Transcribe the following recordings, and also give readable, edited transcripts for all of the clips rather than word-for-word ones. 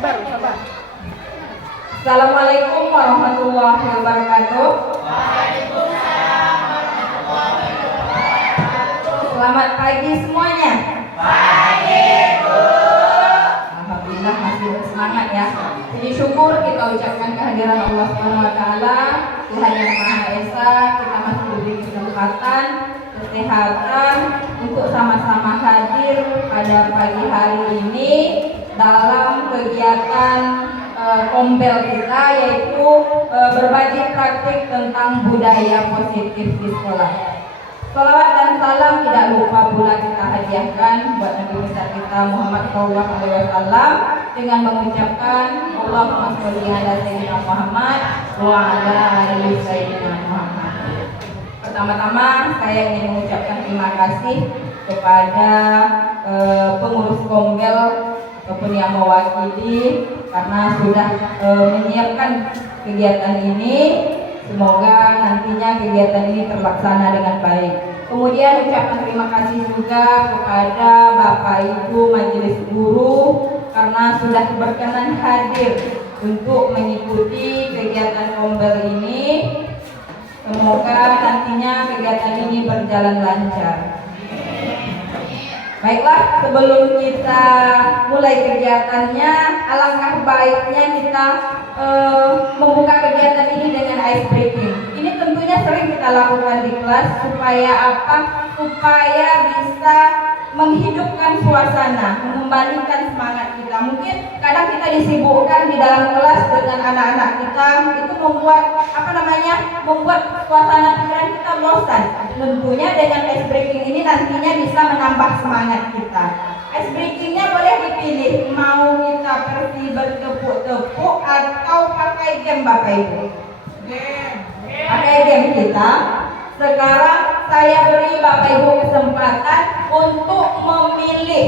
Sabar, sabar. Assalamualaikum warahmatullahi wabarakatuh. Selamat pagi semuanya. Pagi, Bu. Alhamdulillah masih bersemangat ya. Jadi syukur kita ucapkan kehadiran Allah Subhanahu wa taala, Tuhan yang Maha Esa, kita masih diberi kesempatan, kesehatan untuk sama-sama hadir pada pagi hari ini dalam kegiatan Kombel kita, yaitu berbagi praktik tentang budaya positif di sekolah. Salawat dan salam tidak lupa pula kita hadiahkan buat Nabi besar kita Muhammad SAW dengan mengucapkan Allahumma sholli ala sayyidina Muhammad wa ala ali sayyidina Muhammad. Pertama-tama saya ingin mengucapkan terima kasih kepada pengurus Kombel ataupun yang mewakili karena sudah menyiapkan kegiatan ini. Semoga nantinya kegiatan ini terlaksana dengan baik. Kemudian ucapan terima kasih juga kepada Bapak Ibu Majelis Guru karena sudah berkenan hadir untuk mengikuti kegiatan Kombel ini. Semoga nantinya kegiatan ini berjalan lancar. Baiklah, sebelum kita mulai kegiatannya, alangkah baiknya kita membuka kegiatan ini dengan ice breaking. Ini tentunya sering kita lakukan di kelas supaya apa? Supaya bisa menghidupkan suasana, mengembalikan semangat kita. Mungkin kadang kita disibukkan di dalam kelas dengan anak-anak kita, itu membuat membuat suasana pikiran kita bosan. Tentunya dengan ice breaking ini nantinya bisa menambah semangat kita. Ice breakingnya boleh dipilih, mau kita pergi bertepuk-tepuk atau pakai game Bapak Ibu. Pakai game kita. Sekarang saya beri Bapak Ibu kesempatan untuk memilih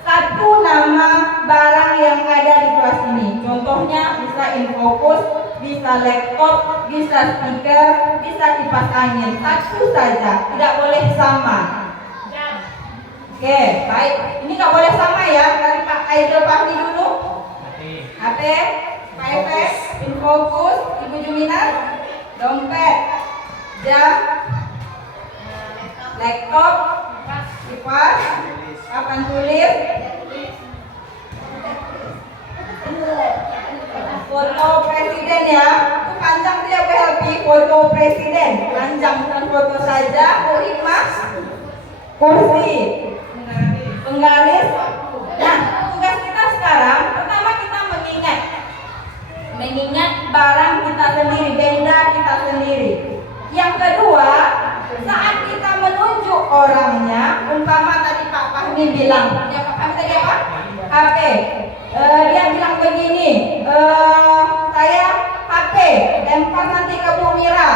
satu nama barang yang ada di kelas ini. Contohnya bisa infocus, bisa laptop, bisa speaker, bisa kipas angin. Satu saja, tidak boleh sama. Oke, baik. Ini nggak boleh sama ya. Dari Pak Aidil Fahmi dulu. HP, Pak Efes, infocus, Ibu Juminar, dompet, jam, laptop, kipas, papan tulis, foto presiden ya. Itu panjang dia PLP, foto presiden. Panjang, bukan foto saja. Bu Hikmah, kursi, penggaris. Nah, tugas kita sekarang pertama kita mengingat barang kita sendiri, benda kita sendiri. Yang kedua, saat kita menunjuk orangnya, umpama tadi Pak Fahmi bilang, ya Pak Fahmi tadi apa? HP. Dia bilang begini, saya HP, lempar nanti ke Bu Mira.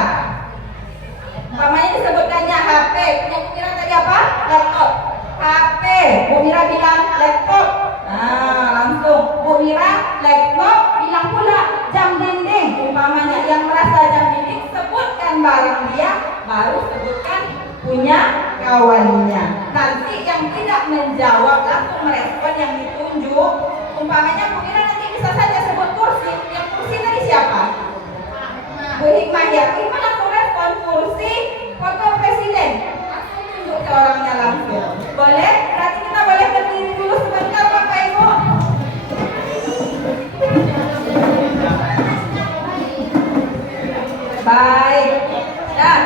Umpamanya disebutkannya HP, punya Bu Mira tadi apa? Laptop. HP, Bu Mira bilang laptop. Nah, langsung Bu Mira laptop, bilang pula jam dinding. Umpamanya yang merasa jam dinding, sebutkan barang dia, baru sebutkan punya kawannya. Nanti yang tidak menjawab langsung merespon yang ditunjuk. Umpamanya Bu Mira nanti bisa saja sebut kursi. Yang kursi tadi siapa? Bu Hikmah ya. Bu Hikmah langsung respon kursi, foto presiden. Langsung tunjuk ke orangnya langsung. Boleh? Berarti kita boleh berdiri dulu sebentar Bapak Ibu. Baik. Dan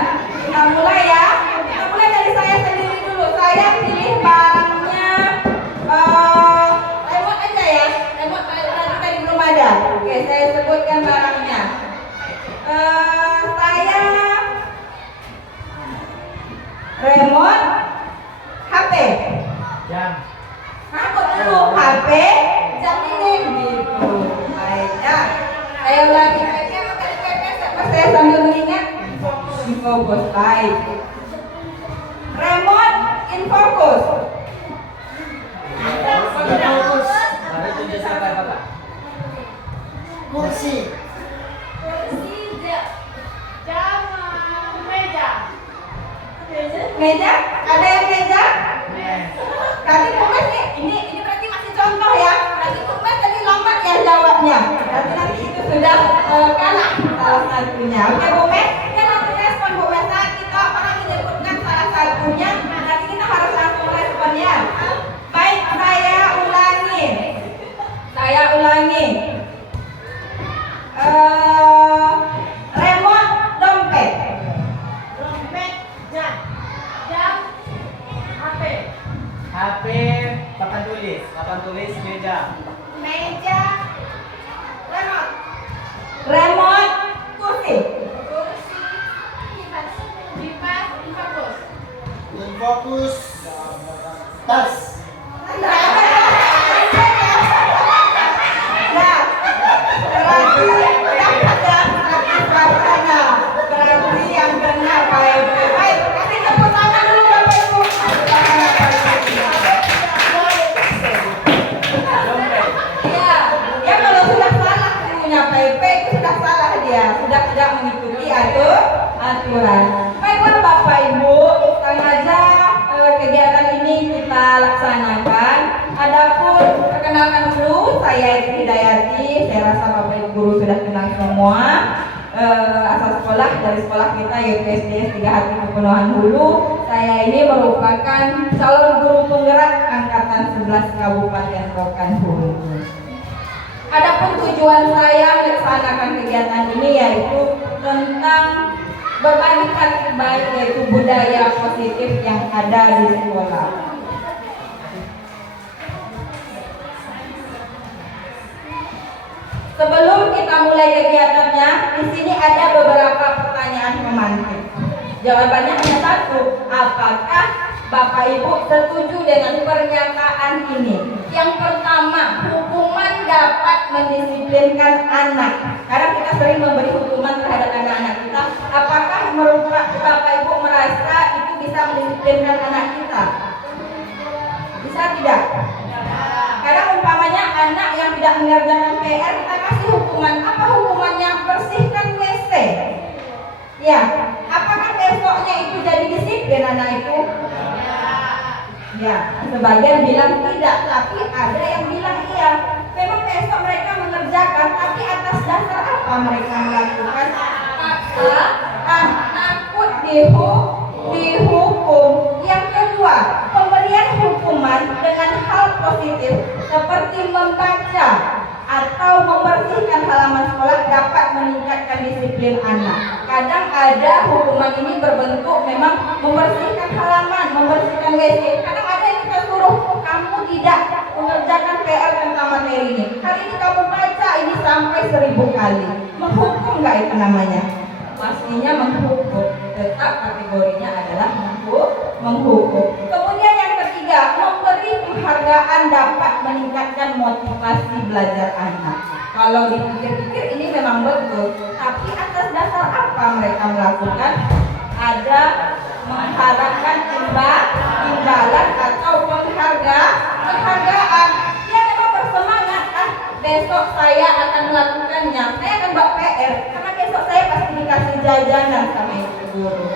kita mulai ya. Kita mulai dari saya sendiri dulu. Saya pilih barangnya remote aja ya. Remote tadi belum ada. Oke, saya sebutkan barangnya. Saya remote HP. Jam. Aku dulu HP, jam dinding gitu. Baik ya. Saya ulangi aja saya sambil mengingat infocus. Baik. Remote infocus. Kursi. Meja? Ada yang meja? Tadi bukan nih. Ini berarti masih contoh ya. sudah kalah salah satunya. Oke Bu Mes, kita langsung respon Bu Mes. Saat kita orang menyebutkan salah satunya, nanti kita harus langsung respon ya. Baik, saya ulangi. Remote dompet. Jam. HP, papan tulis, meja. Remote kursi. Fokus tas. Berarti yang benar baik. Kasih tepuk tangan dulu Bapak Ibu. Ya kalau sudah salah punya PP itu sudah salah dia, sudah tidak mengikuti aturan. Baiklah Bapak Ibu, sengaja kegiatan ini kita laksanakan. Adapun perkenalkan dulu, saya Iti Hidayati. Saya rasa Bapak Ibu guru sudah kenal semua. Asal sekolah dari sekolah kita yaitu SDS 3 Hati Pepenuhan Hulu. Saya ini merupakan calon guru penggerak angkatan 11 Kabupaten Rokan Hulu. Adapun tujuan saya melaksanakan kegiatan ini yaitu tentang berbagi kasih baik, yaitu budaya positif yang ada di sekolah. Sebelum kita mulai kegiatannya, di sini ada beberapa pertanyaan pemantik. Jawabannya hanya satu, apakah Bapak Ibu setuju dengan pernyataan ini? Yang pertama, hukuman dapat mendisiplinkan anak. Karena kita sering memberi hukuman terhadap anak-anak kita. Apakah Bapak Ibu merasa itu bisa mendisiplinkan anak kita? Bisa tidak? Karena umpamanya anak yang tidak mengerjakan PR, kita kasih hukuman. Apa hukumannya? Bersihkan WC. Ya, apakah besoknya itu jadi disiplin anak itu? Ya, sebagian bilang tidak, tapi ada yang bilang iya. Memang besok mereka mengerjakan, tapi atas dasar apa mereka melakukan? Takut dihukum. Yang kedua, pemberian hukuman dengan hal positif seperti membaca atau membersihkan halaman sekolah dapat meningkatkan disiplin anak. Kadang ada hukuman ini berbentuk memang membersihkan halaman, membersihkan WC. Kadang ada yang kita suruh, kamu tidak mengerjakan PR tentang materi ini. Kali ini kamu baca ini sampai 1000 kali. Menghukum nggak itu namanya? Pastinya menghukum. Tetap kategorinya adalah menghukum. Kemudian yang ketiga, memberi penghargaan dapat meningkatkan motivasi belajar anak. Kalau dipikir-pikir ini memang betul, tapi atas dasar apa mereka melakukan? Ada mengharapkan imbalan atau penghargaan. Dia memang bersemangat, besok saya akan melakukannya, saya akan buat PR, karena besok saya pasti dikasih jajanan sama ibu guru.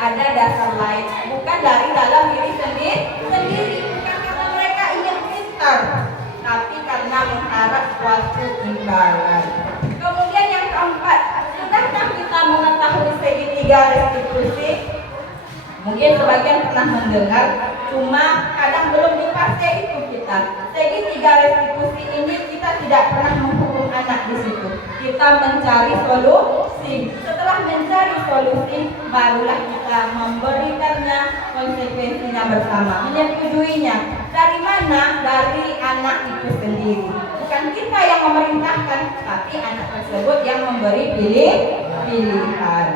Ada dasar lain, bukan dari dalam diri sendiri, bukan karena mereka ingin pintar, tapi karena mengharap suatu imbalan. Kemudian yang keempat, sudahkah kita mengetahui segitiga restitusi? Mungkin sebagian pernah mendengar, cuma kadang belum dipakai itu kita. Segitiga restitusi ini kita tidak pernah menghukum anak di situ. Kita mencari solusi. Setelah mencari solusi, barulah kita memberikannya konsekuensinya bersama, menyetujuinya. Dari mana? Dari anak itu sendiri. Bukan kita yang memerintahkan, tapi anak tersebut yang memberi pilihan.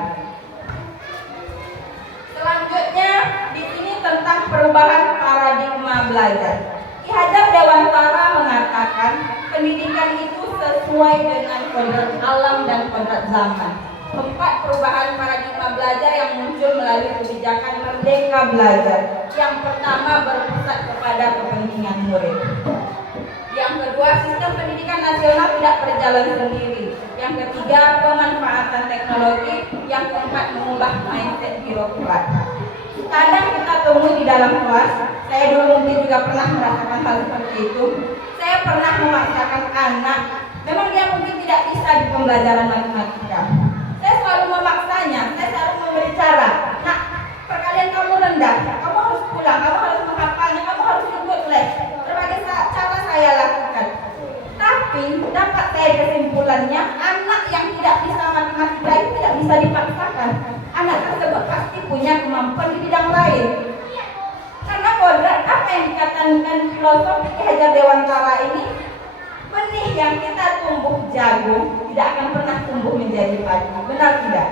Selanjutnya di sini tentang perubahan paradigma belajar. Ki Hajar Dewantara mengatakan pendidikan itu sesuai dengan kodrat alam dan kodrat zaman. 4 perubahan paradigma belajar yang muncul melalui kebijakan Merdeka Belajar. Yang pertama, berpusat kepada kepentingan murid. Yang kedua, sistem pendidikan nasional tidak berjalan sendiri. Yang ketiga, pemanfaatan teknologi. Yang keempat, mengubah mindset birokrat. Kadang kita temui di dalam kelas, saya dulu mungkin juga pernah merasakan hal seperti itu. Saya pernah memaksakan anak Memang dia mungkin tidak bisa di pembelajaran matematika. Saya selalu memaksanya, saya selalu memberi cara. Nah, perkalian kamu rendah, kamu harus pulang, kamu harus menghafalnya, kamu harus ikut les. Berbagai cara saya lakukan. Tapi dapat saya kesimpulannya, anak yang tidak bisa matematika itu tidak bisa dipaksakan. Anak tersebut pasti punya kemampuan di bidang lain. Karena kodrat apa yang dikatakan filosofi Ki Hajar Dewantara ini, benih yang kita tumbuh jagung tidak akan pernah tumbuh menjadi padi. Benar tidak?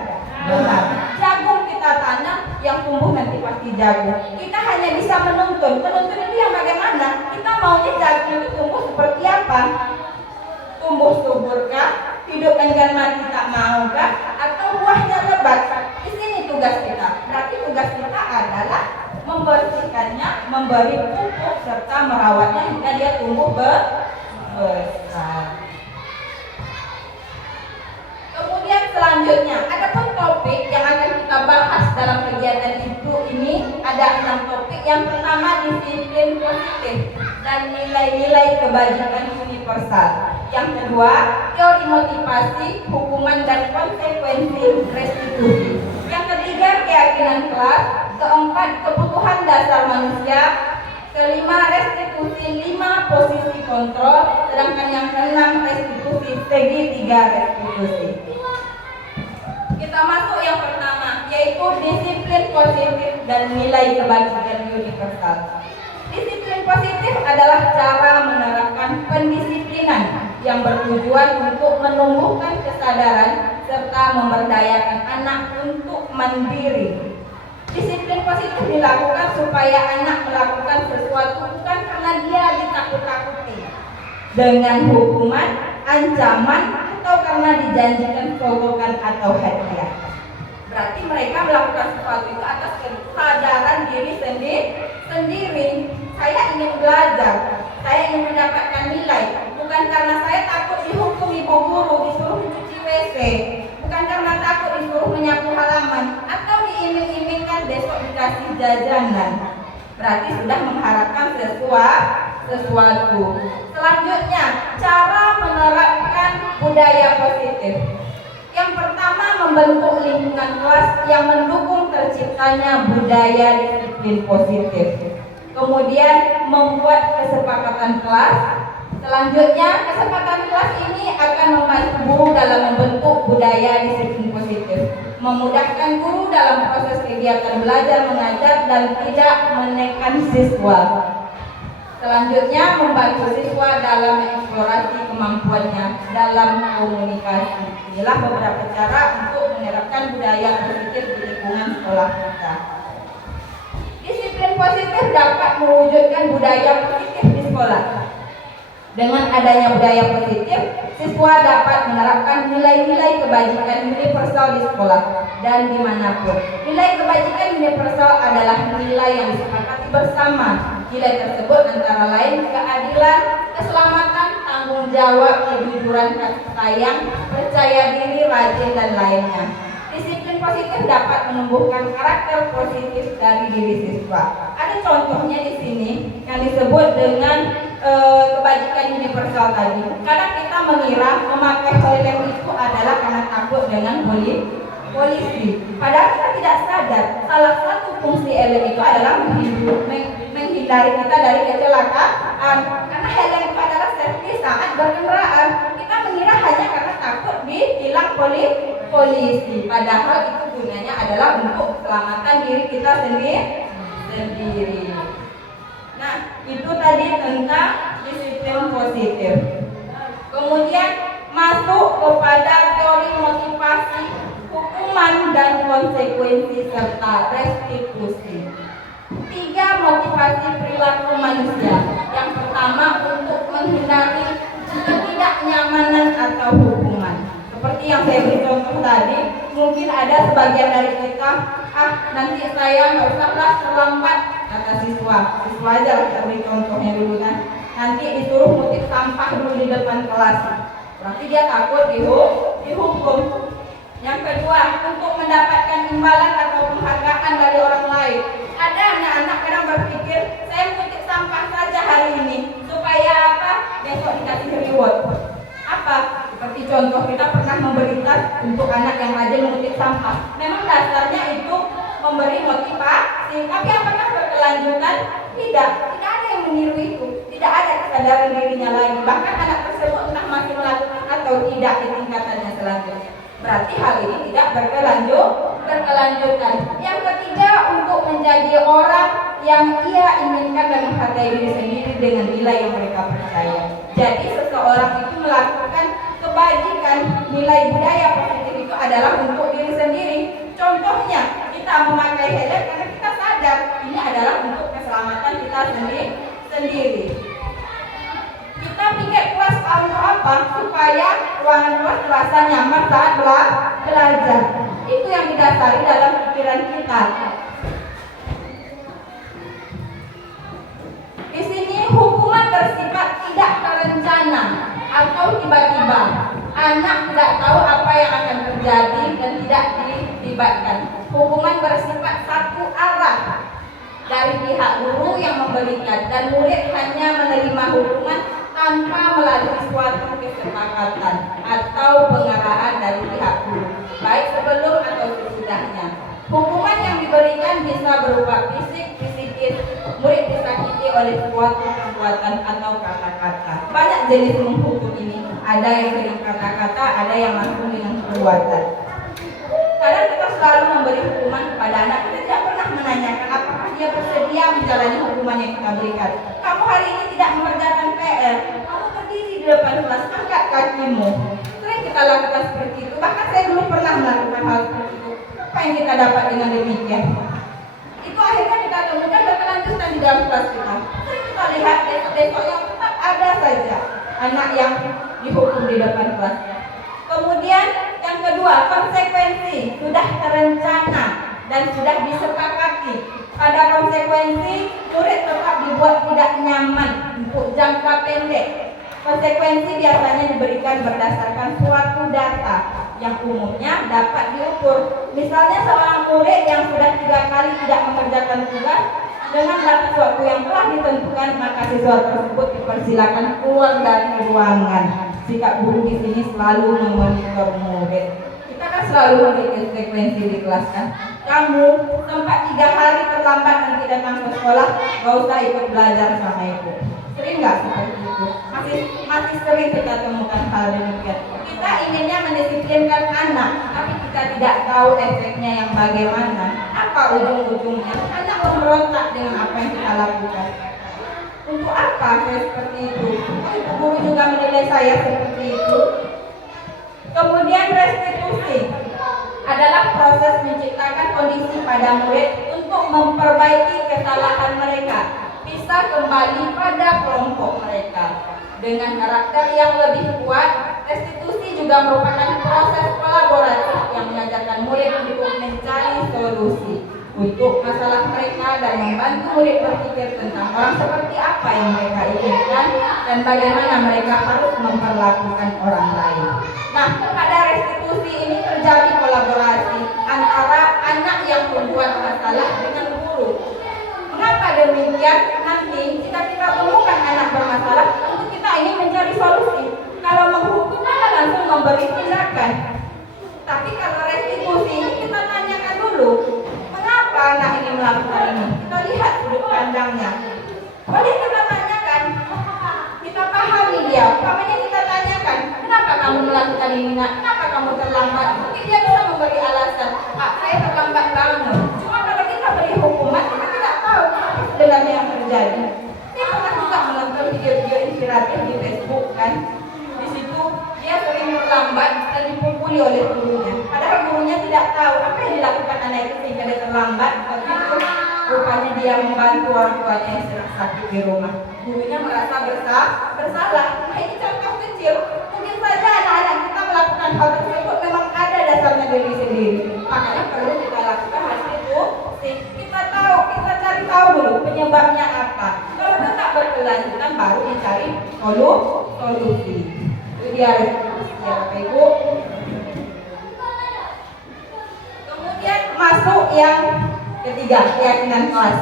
Benar. Jagung kita tanam, yang tumbuh nanti pasti jagung. Kita hanya bisa menuntun. Menuntun itu yang bagaimana? Kita maunya jagung itu tumbuh seperti apa? Tumbuh suburkah? Hidup enggan mati tak maukah? Atau buahnya lebat? Di sini tugas kita. Berarti tugas kita adalah membersihkannya, memberi pupuk serta merawatnya hingga dia tumbuh besar. Kemudian selanjutnya ada pun topik yang akan kita bahas dalam kegiatan itu ini ada 6 topik. Yang pertama disiplin positif dan nilai-nilai kebajikan universal. Yang kedua teori motivasi, hukuman dan konsekuensi restitusi. Yang ketiga keyakinan kelas. Keempat kebutuhan dasar manusia. Kelima restitusi 5 posisi kontrol. Sedangkan yang keenam restitusi segitiga restitusi. Kita masuk yang pertama, yaitu disiplin positif dan nilai kebajikan universal. Disiplin positif adalah cara menerapkan pendisiplinan yang bertujuan untuk menumbuhkan kesadaran serta memberdayakan anak untuk mandiri. Disiplin positif dilakukan supaya anak melakukan sesuatu bukan karena dia ditakut-takuti dengan hukuman, ancaman, atau karena dijanjikan sogokan atau hadiah. Berarti mereka melakukan sesuatu itu atas kesadaran diri sendiri. Saya ingin belajar, saya ingin mendapatkan nilai, bukan karena saya takut dihukum ibu guru, disuruh mencuci WC, bukan karena takut disuruh menyapu halaman, atau diiming-imingkan besok dikasih jajanan. Berarti sudah mengharapkan sesuatu. Selanjutnya, cara menerapkan budaya positif. Yang pertama, membentuk lingkungan kelas yang mendukung terciptanya budaya disiplin positif. Kemudian, membuat kesepakatan kelas. Selanjutnya, kesepakatan kelas ini akan membantu guru dalam membentuk budaya disiplin positif, memudahkan guru dalam proses kegiatan belajar mengajar dan tidak menekan siswa. Selanjutnya, membantu siswa dalam mengeksplorasi kemampuannya dalam komunikasi. Inilah beberapa cara untuk menerapkan budaya positif di lingkungan sekolah kita. Disiplin positif dapat mewujudkan budaya positif di sekolah. Dengan adanya budaya positif, siswa dapat menerapkan nilai-nilai kebajikan universal di sekolah dan dimanapun. Nilai kebajikan universal adalah nilai yang disepakati bersama. Nilai tersebut antara lain keadilan, keselamatan, tanggung jawab, kejujuran, kasih sayang, percaya diri, rajin, dan lainnya. Disiplin positif dapat menumbuhkan karakter positif dari diri siswa. Ada contohnya di sini yang disebut dengan kebajikan universal tadi. Kadang kita mengira memakai helm itu adalah karena takut dengan polisi. Padahal kita tidak sadar salah satu fungsi helm itu adalah menghindari kita dari kecelakaan. Karena helm itu adalah safety saat berkendaraan. Kita mengira hanya karena takut ditilang polisi. Padahal itu gunanya adalah untuk keselamatan diri kita sendiri. Nah, itu tadi tentang disiplin positif. Kemudian masuk kepada teori motivasi, hukuman dan konsekuensi serta restitusi. 3 motivasi perilaku manusia. Yang pertama, untuk menghindari ketidaknyamanan atau hukuman. Seperti yang saya beri contoh tadi, mungkin ada sebagian dari kita, nanti saya nggak usahlah terlambat, kata siswa aja lah, kita beri contohnya dulu kan. Nanti disuruh ngutip sampah dulu di depan kelas, berarti dia takut dihukum. Yang kedua, untuk mendapatkan imbalan atau penghargaan dari orang lain. Ada anak-anak kadang berpikir, saya ngutip sampah saja hari ini supaya apa? Besok dikasih reward. Apa? contoh kita pernah memberi tas untuk anak yang rajin mengutip sampah. Memang dasarnya itu memberi motivasi, tapi apakah berkelanjutan? Tidak ada yang meniru itu, tidak ada kesadaran dirinya lagi. Bahkan anak tersebut entah masih melakukan atau tidak di tingkatannya selanjutnya. Berarti hal ini tidak berkelanjutan. Yang ketiga, untuk menjadi orang yang ia inginkan dan menghargai diri sendiri dengan nilai yang mereka percaya. Jadi seseorang itu melakukan kebajikan, nilai budaya positif itu adalah untuk diri sendiri. Contohnya, kita memakai helm karena kita sadar ini adalah untuk keselamatan kita sendiri. Kita piket kelas untuk apa? Supaya ruangan kelas terasa nyaman saat belajar. Itu yang didasari dalam pikiran kita. Di sini hukuman bersifat tidak terencana atau tiba-tiba. Anak tidak tahu apa yang akan terjadi dan tidak dilibatkan. Hukuman bersifat satu arah dari pihak guru yang memberikan, dan murid hanya menerima hukuman tanpa melalui suatu kesepakatan atau pengarahan dari pihak guru, baik sebelum atau sesudahnya. Hukuman yang diberikan bisa berupa fisik, psikis, murid disakiti oleh suatu perbuatan atau kata-kata. Banyak jenis menghukum ini, ada yang dengan kata-kata, ada yang langsung dengan perbuatan. Kadang kita selalu memberi hukuman kepada anak, kita tidak pernah menanyakan apakah dia bersedia menjalani hukuman yang kita berikan. Kamu hari ini tidak mengerjakan PR, kamu berdiri di depan kelas, angkat kakimu. Sering kita lakukan seperti itu, bahkan saya dulu pernah melakukan hal seperti itu. Apa yang kita dapat dengan demikian? Itu akhirnya kita temukan berkelanjutan di dalam kelas kita. Sering kita lihat besok-besok yang tetap ada saja anak yang dihukum di depan kelas. Kemudian yang kedua, konsekuensi sudah terencana dan sudah disepakati. Pada konsekuensi, murid tetap dibuat tidak nyaman untuk jangka pendek. Konsekuensi biasanya diberikan berdasarkan suatu data yang umumnya dapat diukur. Misalnya seorang murid yang sudah 3 kali tidak mengerjakan tugas dengan batas waktu yang telah ditentukan, maka siswa tersebut dipersilakan keluar dari ruangan. Sikap guru di sini selalu memonitor murid. Kita kan selalu memberi konsekuensi di kelas kan. Kamu sempat 3 hari terlambat nanti datang ke sekolah, gak usah ikut belajar sama ibu. Sering nggak seperti itu? Masih sering kita temukan hal demikian. Kita inginnya mendisiplinkan anak, tapi kita tidak tahu efeknya yang bagaimana. Apa ujung-ujungnya? Anak memberontak dengan apa yang kita lakukan. Untuk apa saya seperti itu? Ibu guru juga menilai saya seperti itu. Kemudian restitusi adalah proses menciptakan kondisi pada murid untuk memperbaiki kesalahan mereka, bisa kembali pada kelompok mereka. Dengan karakter yang lebih kuat, restitusi juga merupakan proses kolaboratif yang mengajarkan murid untuk mencari solusi untuk masalah mereka dan membantu murid berpikir tentang orang seperti apa yang mereka inginkan dan bagaimana mereka harus memperlakukan orang lain. Nah, pada restitusi ini terjadi kolaborasi antara anak yang membuat masalah dengan guru. Mengapa demikian? Nanti jika kita temukan anak bermasalah, tentu kita ingin mencari solusi. Kalau menghukum, kita langsung memberi tindakan. Tapi kalau restitusi ini kita tanyakan dulu, mengapa anak ini melakukan ini? Kita lihat sudut pandangnya. Boleh kita tanyakan, kita pahami dia. Umpamanya kita tanyakan, kenapa kamu melakukan ini nak? Kenapa kamu terlambat? Mungkin dia bisa memberi alasan, saya terlambat bangun. Cuma kalau kita beri hukuman, kita tidak tahu apa sebenarnya yang terjadi. Saya pernah juga menonton video-video inspiratif di Facebook kan. Di situ dia sering terlambat dan dipukuli oleh gurunya. Padahal gurunya tidak tahu apa yang dilakukan anak itu sehingga dia terlambat. Begitu rupanya dia membantu orang tuanya yang sedang sakit di rumah. Gurunya merasa bersalah. Nah, ini contoh kecil. Mungkin saja anak-anak kita melakukan hal tersebut memang ada dasarnya dari sendiri. Makanya perlu kita lakukan hal itu. Kita tahu, kita cari tahu dulu penyebabnya apa. Kalau tetap berkelanjutan baru dicari solusi. Itu dia restitusi ya Bapak Ibu. Kemudian masuk yang ketiga, keyakinan kelas.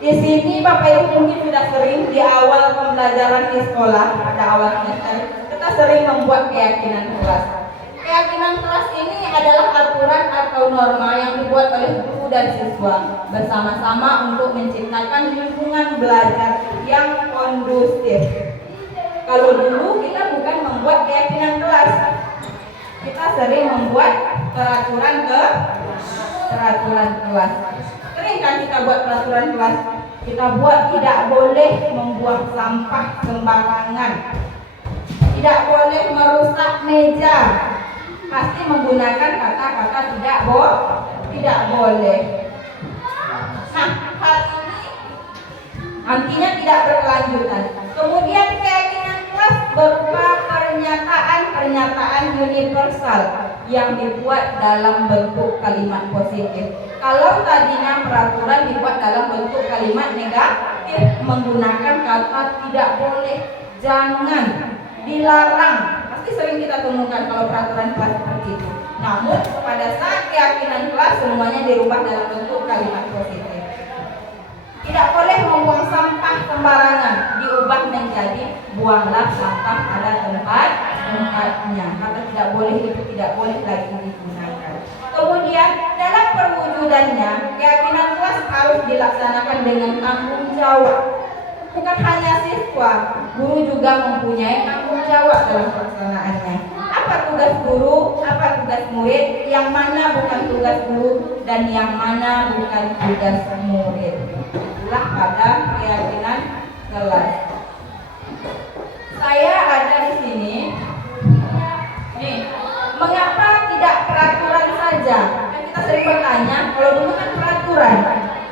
Di sini Bapak Ibu mungkin sudah sering di awal pembelajaran di sekolah pada awal semester kita sering membuat keyakinan kelas. Keyakinan kelas ini adalah aturan atau norma yang dibuat oleh guru dan siswa bersama-sama untuk menciptakan lingkungan belajar yang kondusif. Kalau dulu kita bukan membuat keyakinan kelas, kita sering membuat peraturan kelas. Sering kan kita buat peraturan kelas? Kita buat tidak boleh membuang sampah sembarangan, tidak boleh merusak meja, pasti menggunakan kata-kata tidak boleh. Nah, hal ini artinya tidak berkelanjutan. Kemudian keyakinan kelas berupa pernyataan universal yang dibuat dalam bentuk kalimat positif. Kalau tadinya peraturan dibuat dalam bentuk kalimat negatif, menggunakan kata tidak boleh, jangan, dilarang, pasti sering kita temukan kalau peraturan kelas seperti itu. Namun pada saat keyakinan kelas semuanya dirubah dalam bentuk kalimat positif. Tidak boleh membuang sampah sembarangan, diubah menjadi buanglah sampah pada tempatnya. Kata tidak boleh itu tidak boleh lagi digunakan. Kemudian dalam perwujudannya, keyakinan kelas harus dilaksanakan dengan tanggung jawab. Bukan hanya siswa, guru juga mempunyai tanggung jawab dalam pelaksanaannya. Apa tugas guru, apa tugas murid, yang mana bukan tugas guru dan yang mana bukan tugas murid. Itulah pada keyakinan kelas. Saya ada di sini. Nih, mengapa tidak peraturan saja? Kan kita sering bertanya, kalau dulu kan peraturan.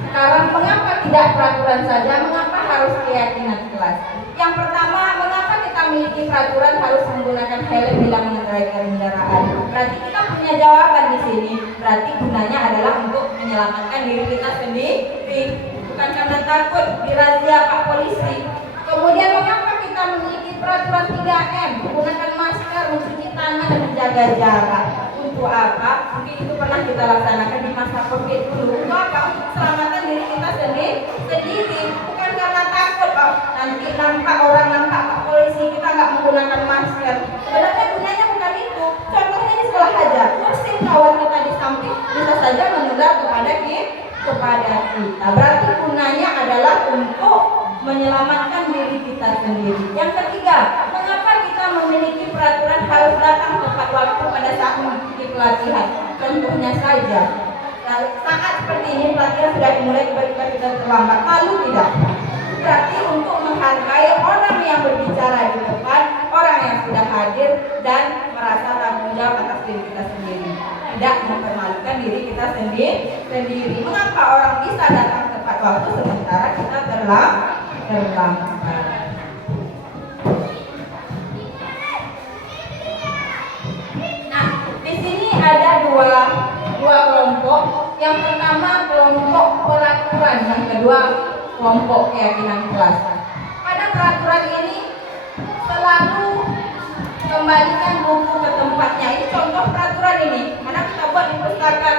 Sekarang mengapa tidak peraturan saja? Mengapa harus keyakinan kelas? Yang pertama, mengapa kita memiliki peraturan harus menggunakan helm bila mengendarai kendaraan? Berarti kita punya jawaban di sini. Berarti gunanya adalah untuk menyelamatkan diri kita sendiri, bukan karena takut dirazia Pak Polisi. Kemudian mengapa kita memiliki peraturan 3M, menggunakan masker, mencuci tangan dan menjaga jarak? Untuk apa? Mungkin itu pernah kita laksanakan di masa COVID dulu. Untuk apa? Untuk keselamatan diri kita sendiri, bukan karena takut nanti nampak Pak Polisi kita nggak menggunakan masker. Sebenarnya gunanya bukan itu. Contohnya di sekolah aja, kursi kawan kita di samping bisa saja menular kepada kita. Berarti gunanya adalah untuk menyelamatkan diri kita sendiri. Yang ketiga, mengapa kita memiliki peraturan harus datang tepat waktu pada saat mengikuti pelatihan? Contohnya saja, saat seperti ini pelatihan sudah dimulai, tiba-tiba kita terlambat. Malu tidak? Berarti untuk menghargai orang yang berbicara di depan, orang yang sudah hadir dan merasa tanggung jawab atas diri kita sendiri. Tidak mempermalukan diri kita sendiri. Mengapa orang bisa datang tepat waktu sementara kita terlambat? Nah, di sini ada dua kelompok. Yang pertama kelompok peraturan, yang kedua kelompok keyakinan kelas. Pada peraturan ini selalu kembalikan buku ke tempatnya. Ini contoh peraturan ini. Karena kita buat di perpustakaan,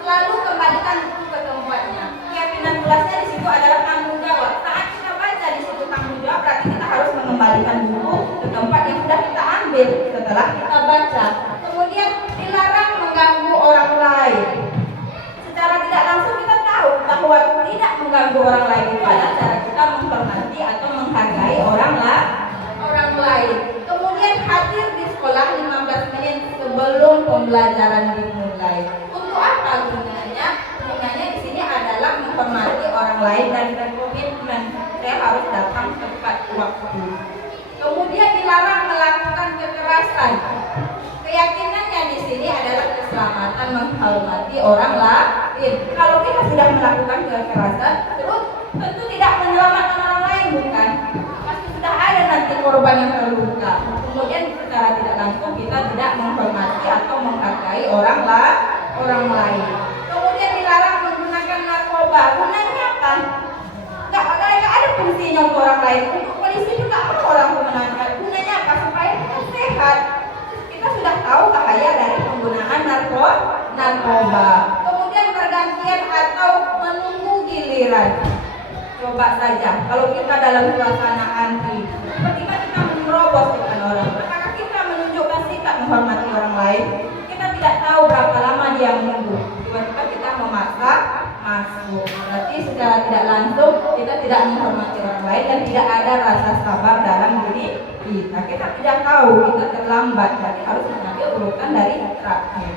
selalu kembalikan buku ke tempatnya. Keyakinan kelasnya di situ adalah tanggung jawab. Saat kita baca di situ tanggung jawab, berarti kita harus mengembalikan buku ke tempat yang sudah kita ambil setelah kita baca. Kemudian dilarang mengganggu orang lain. Secara tidak langsung kita tahu bahwa tidak mengganggu orang lain itu adalah cara kita menghormati atau menghargai orang lain. Kemudian hadir di sekolah 15 menit sebelum pembelajaran dimulai. Untuk apa gunanya? Gunanya di sini adalah menghormati orang lain dan berkomitmen saya harus datang tepat waktu. Kemudian dilarang melakukan kekerasan. Keyakinannya di sini adalah keselamatan, menghormati orang lain. Kalau kita sudah melakukan kekerasan, terus tentu tidak menyelamatkan orang lain, bukan? Pasti sudah ada nanti korban yang terluka. Kemudian secara tidak langsung kita tidak menghormati atau menghargai orang lain. Kemudian dilarang menggunakan narkoba. Gunanya apa? Nggak ada fungsinya untuk orang lain. Untuk polisi juga orang menggunakan. Gunanya apa? Supaya kita sehat. Kita sudah tahu bahaya dari penggunaan narkoba. Kemudian pergantian atau menunggu giliran. Coba saja, kalau kita dalam suasana antri, tiba-tiba kita menerobos depan orang, apakah kita menghormati orang lain, kita tidak tahu berapa lama dia menunggu. Tiba-tiba kita memaksa masuk. Berarti secara tidak langsung kita tidak menghormati orang lain dan tidak ada rasa sabar dalam diri kita. Kita tidak tahu kita terlambat, jadi harus mengambil urutan dari terakhir.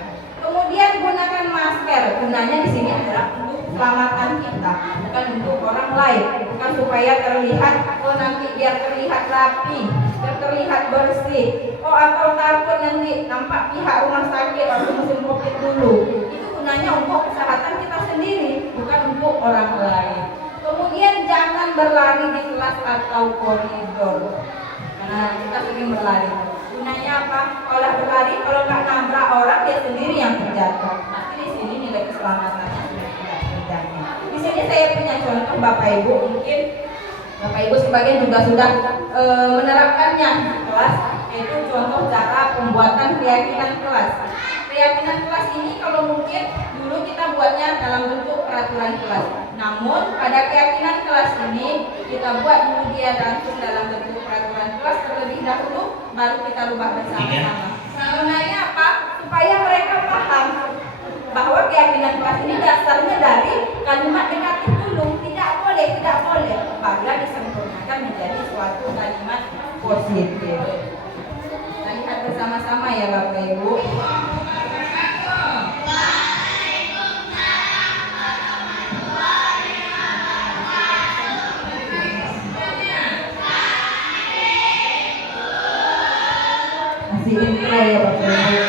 Kemudian gunakan masker. Gunanya di sini adalah untuk keselamatan kita, bukan untuk orang lain, bukan supaya terlihat nanti biar terlihat rapi, biar terlihat bersih. Atau takut nanti nampak pihak rumah sakit atau musim COVID dulu. Itu gunanya untuk kesehatan kita sendiri, bukan untuk orang lain. Kemudian jangan berlari di kelas atau koridor. Karena kita sering berlari. Gunanya apa? Kalau berlari, kalau nggak nabrak orang, dia sendiri yang terjatuh. Nanti di sini nilai keselamatannya sudah tidak terjaga. Di sini saya punya contoh Bapak Ibu, mungkin Bapak Ibu sebagian juga sudah menerapkannya di kelas, yaitu contoh cara pembuatan keyakinan kelas. Keyakinan kelas ini kalau mungkin dulu kita buatnya dalam bentuk peraturan kelas. Namun pada keyakinan kelas ini kita buat dulu dia langsung dalam bentuk peraturan kelas terlebih dahulu, baru kita rubah bersama-sama. Gunanya apa? Supaya mereka paham bahwa keyakinan kelas ini dasarnya dari kalimat negatif dulu, tidak boleh, apabila disempurnakan menjadi suatu kalimat positif. Kita lihat bersama-sama ya Bapak Ibu. Masih intro ya Bapak Ibu.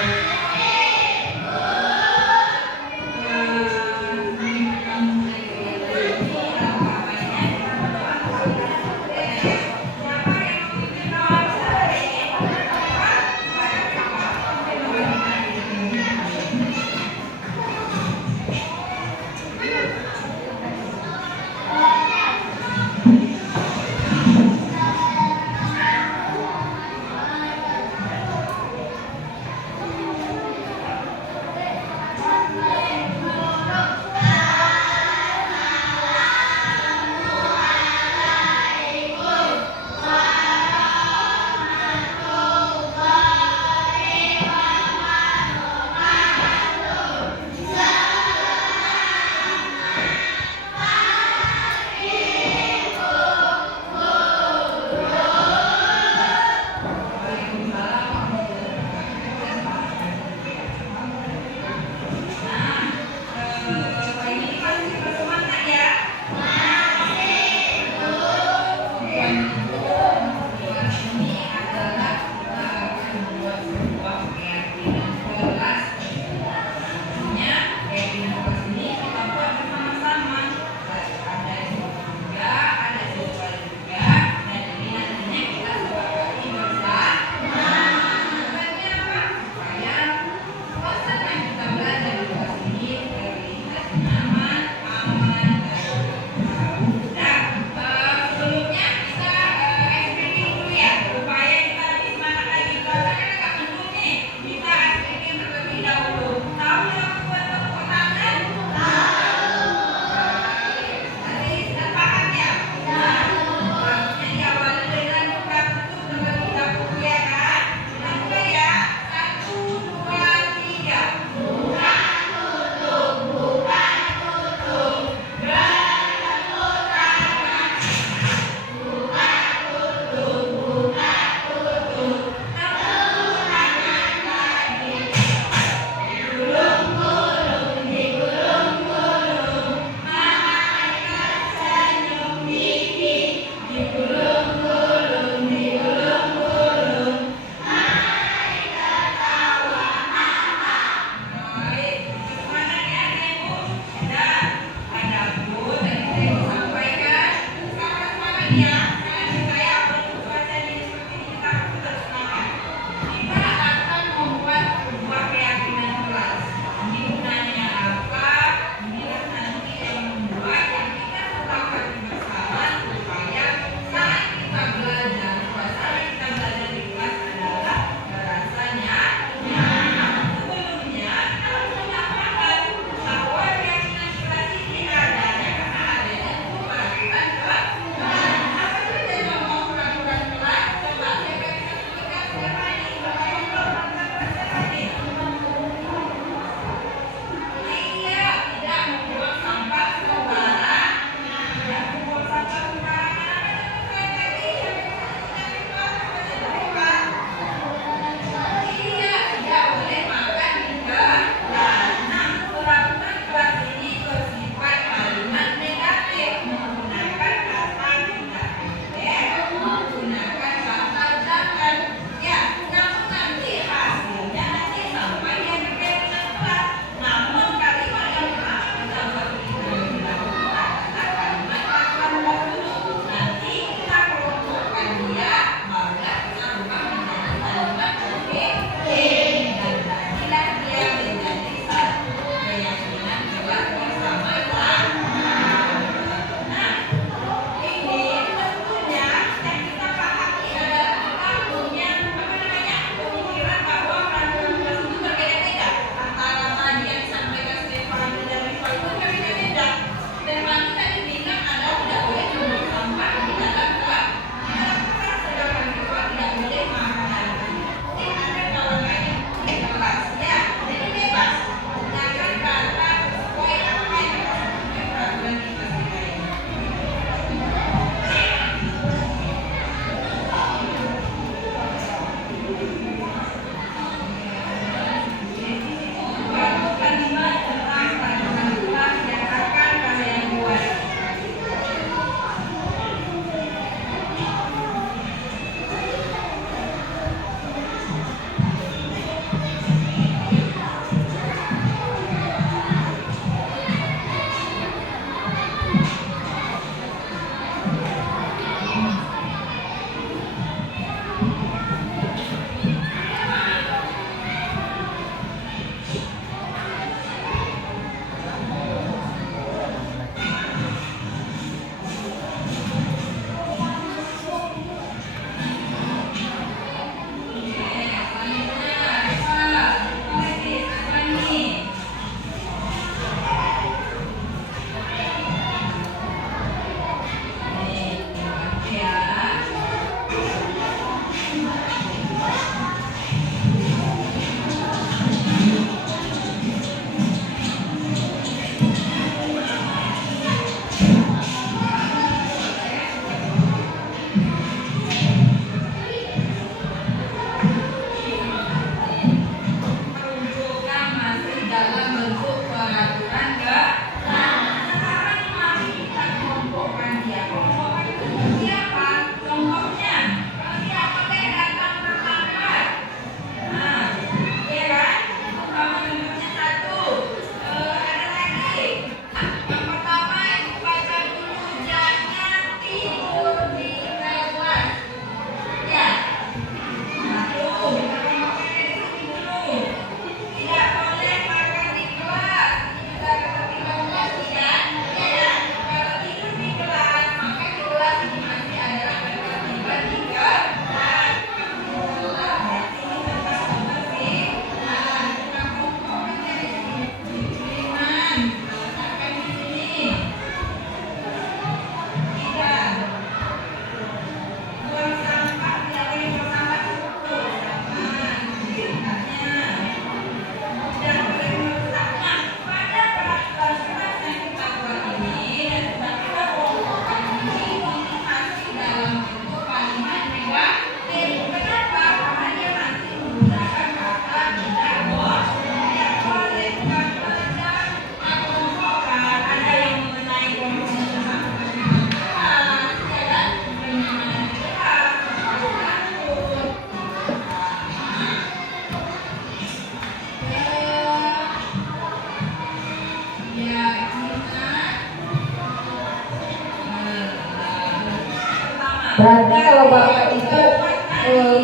kalau Bapak Ibu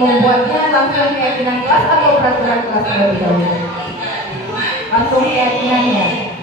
membuatnya langsung keyakinan kelas atau peraturan kelas terlebih dahulu? Langsung keyakinannya.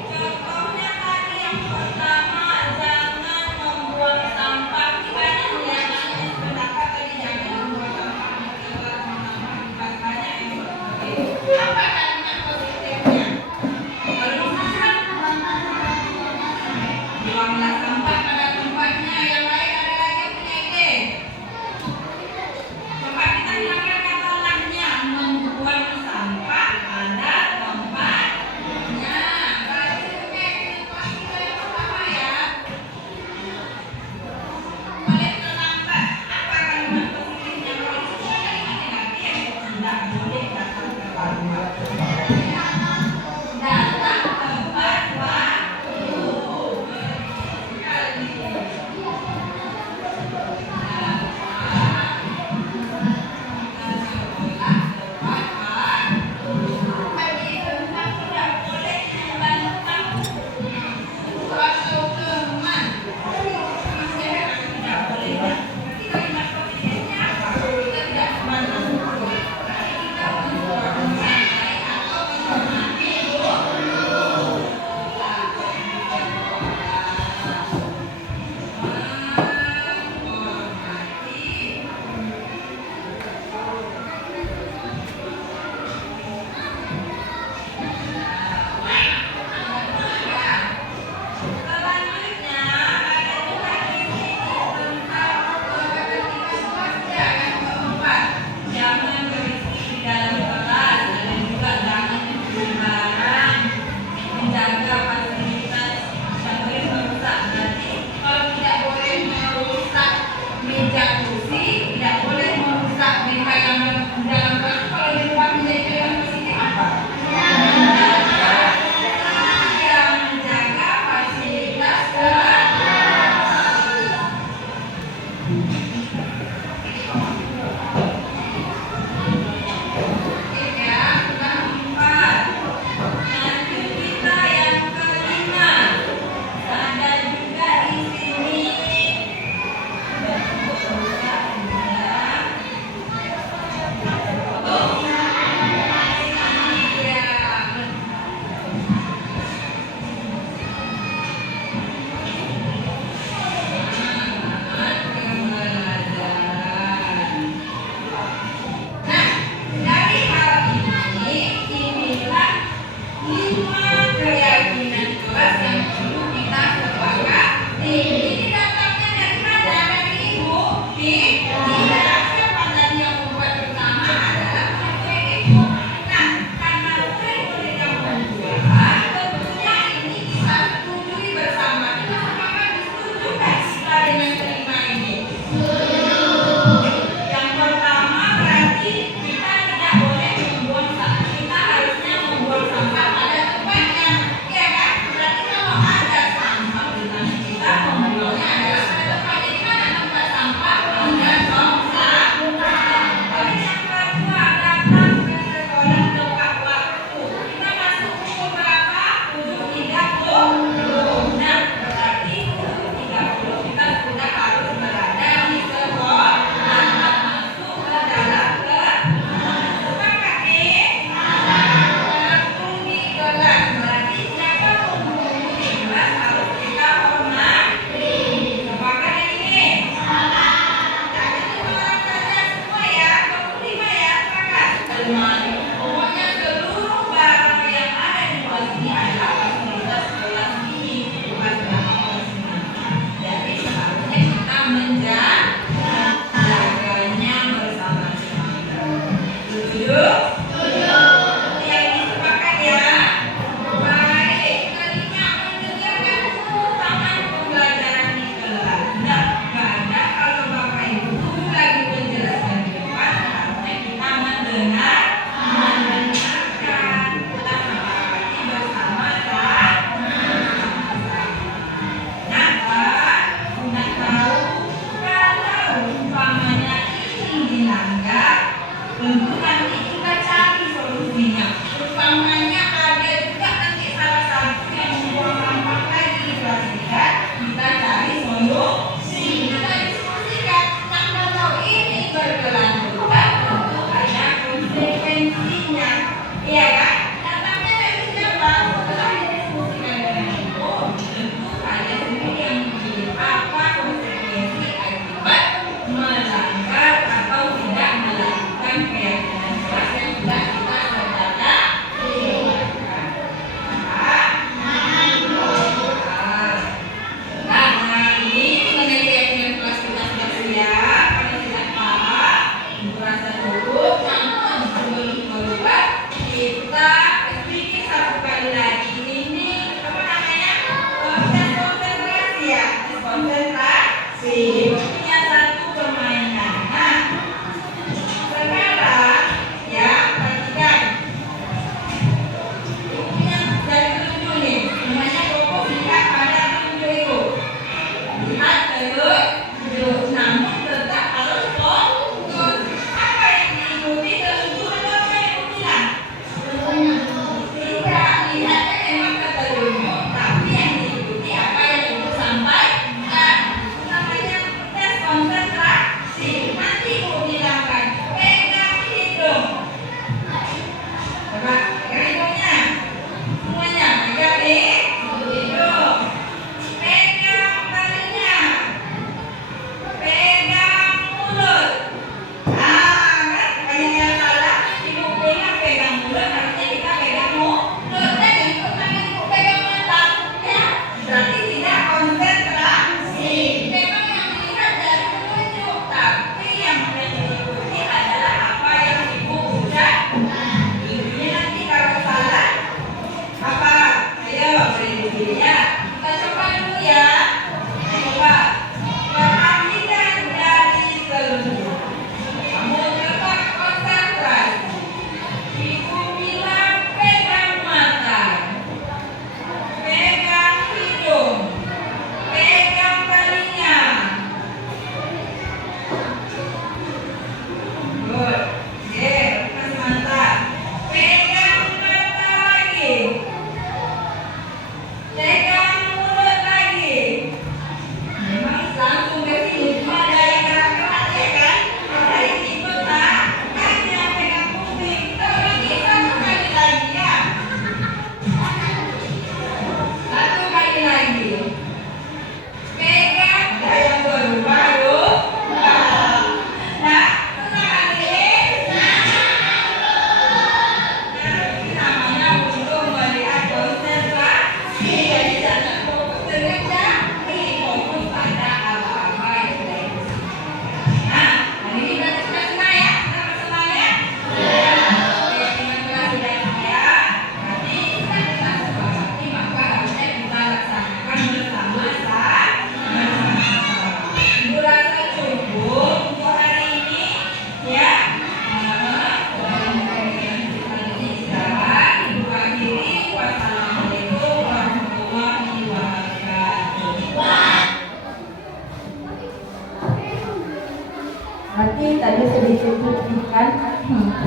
lanjutkan.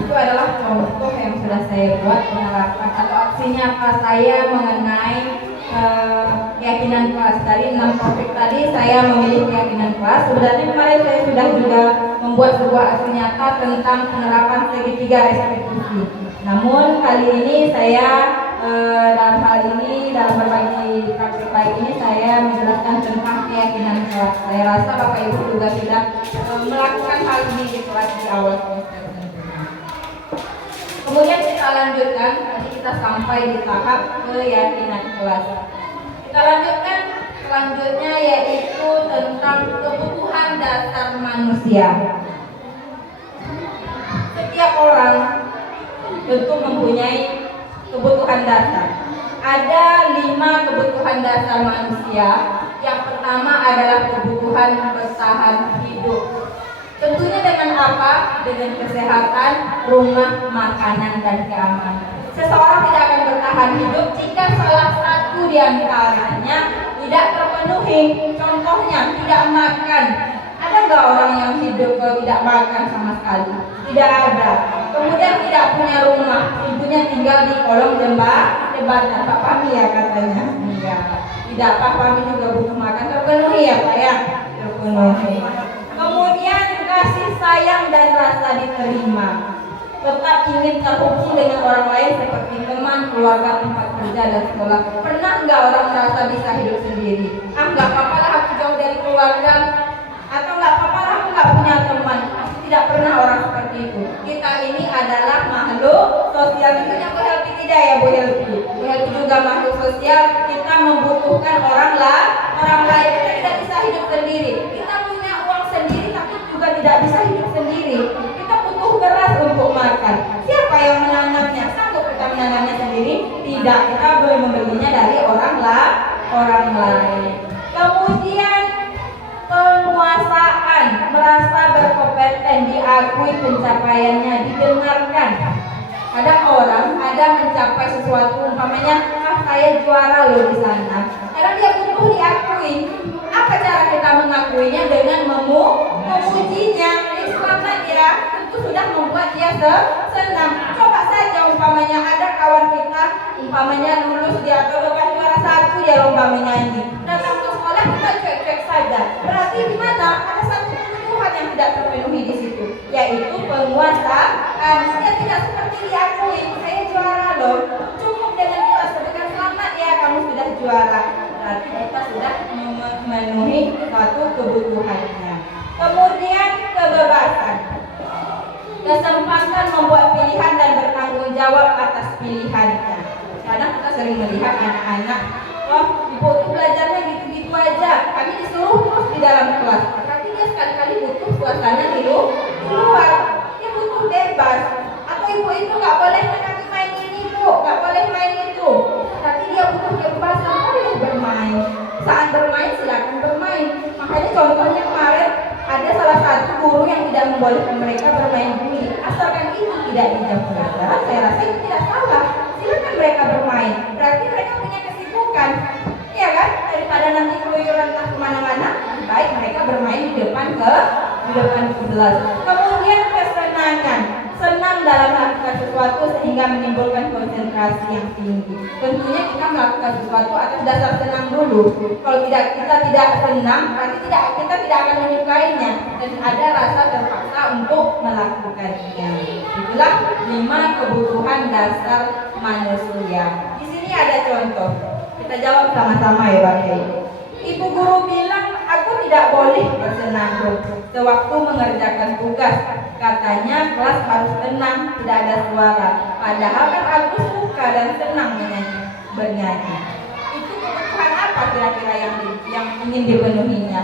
Itu adalah contoh yang sudah saya buat penerapan atau aksi nyata saya mengenai keyakinan kelas. Dari 6 topik tadi saya memilih keyakinan kelas. Sebenarnya kemarin saya sudah juga membuat sebuah aksi nyata tentang penerapan segitiga restitusi. Namun kali ini saya dalam hal ini, dalam berbagi praktik baik ini, saya menjelaskan tentang keyakinan kelas. Saya rasa Bapak Ibu juga sudah melakukan hal ini di kelas di awal semester. Kemudian kita lanjutkan, tadi kita sampai di tahap keyakinan kelas. Kita lanjutkan selanjutnya, yaitu tentang kebutuhan dasar manusia. Setiap orang tentu mempunyai kebutuhan dasar. Ada 5 kebutuhan dasar manusia. Yang pertama adalah kebutuhan bertahan hidup. Tentunya dengan apa? Dengan kesehatan, rumah, makanan, dan keamanan. Seseorang tidak akan bertahan hidup jika salah satu di antaranya tidak terpenuhi. Contohnya, tidak makan. Ada nggak orang yang hidup kalau tidak makan sama sekali? Tidak ada. Kemudian tidak punya rumah, ibunya tinggal di kolong jembatan. Pak Pami ya katanya. Iya. Tidak, Pak Pami juga butuh makan. Terpenuhi ya Pak ya? Terpenuhi. Kemudian kasih sayang dan rasa diterima. Tetap ingin terhubung dengan orang lain seperti teman, keluarga, tempat kerja, dan sekolah. Pernah nggak orang merasa bisa hidup sendiri? Nggak apa-apa lah aku jauh dari keluarga. Atau nggak apa-apa lah aku nggak punya teman. Pasti tidak pernah orang seperti itu. Kita ini adalah makhluk sosial. Tentunya Bu Helpi tidak ya Bu Helpi. Bu Helpi juga makhluk sosial. Kita membutuhkan orang lain. Kita tidak bisa hidup sendiri. Kita punya uang sendiri tapi juga tidak bisa hidup sendiri. Kita butuh beras untuk makan. Siapa yang menanamnya? Sanggup kita menanamnya sendiri? Tidak. Kita boleh membelinya dari orang lain. Kemudian penguasaan, merasa berkompeten, diakui pencapaiannya, didengarkan. Kadang orang ada mencapai sesuatu, umpamanya saya juara loh di sana. Kadang dia butuh diakui. Apa cara kita mengakuinya? Dengan memujinya. Jadi selamat ya, itu sudah membuat dia senang. Coba saja umpamanya ada kawan kita, umpamanya lulus dia atau dapat juara 1 dia lomba menyanyi. Datang ke sekolah kita cuek-cuek saja. Berarti di mana ada satu kebutuhan yang tidak terpenuhi di situ, yaitu penguasaan. Dia tidak seperti diakui, saya juara loh. Cukup dengan kita sebutkan selamat ya kamu sudah juara. Berarti kita sudah memenuhi suatu kebutuhannya. Kemudian kebebasan, kesempatan membuat pilihan dan bertanggung jawab atas pilihannya. Kadang kita sering melihat anak-anak, ibu itu belajarnya gitu-gitu aja, kami disuruh terus di dalam kelas. Tapi dia sekali-kali butuh suasana di luar, dia butuh bebas. Atau ibu itu nggak boleh kami main ini bu, nggak boleh main itu. Tapi dia butuh kebebasan, boleh bermain. Saat bermain silakan bermain. Makanya contohnya kemarin ada salah satu guru yang tidak membolehkan mereka bermain guli. Asalkan itu tidak di jam pelajaran, saya rasa itu tidak salah. Silakan mereka bermain. Berarti mereka punya kesibukan, ya kan? Daripada nanti keluyuran entah kemana-mana, baik mereka bermain di depan kelas. Kemudian kesenangan, senang dalam melakukan sesuatu sehingga menimbulkan konsentrasi yang tinggi. Tentunya kita melakukan sesuatu atas dasar senang dulu. Kalau kita tidak senang, berarti kita tidak akan menyukainya dan ada rasa terpaksa untuk melakukannya. Itulah 5 kebutuhan dasar manusia. Di sini ada contoh. Kita jawab sama-sama ya Pak Kiai. Ibu guru bilang aku tidak boleh bersenandung sewaktu mengerjakan tugas. Katanya kelas harus tenang, tidak ada suara. Padahal kan aku suka dan senang bernyanyi. Itu kebutuhan apa kira-kira yang ingin dipenuhinya?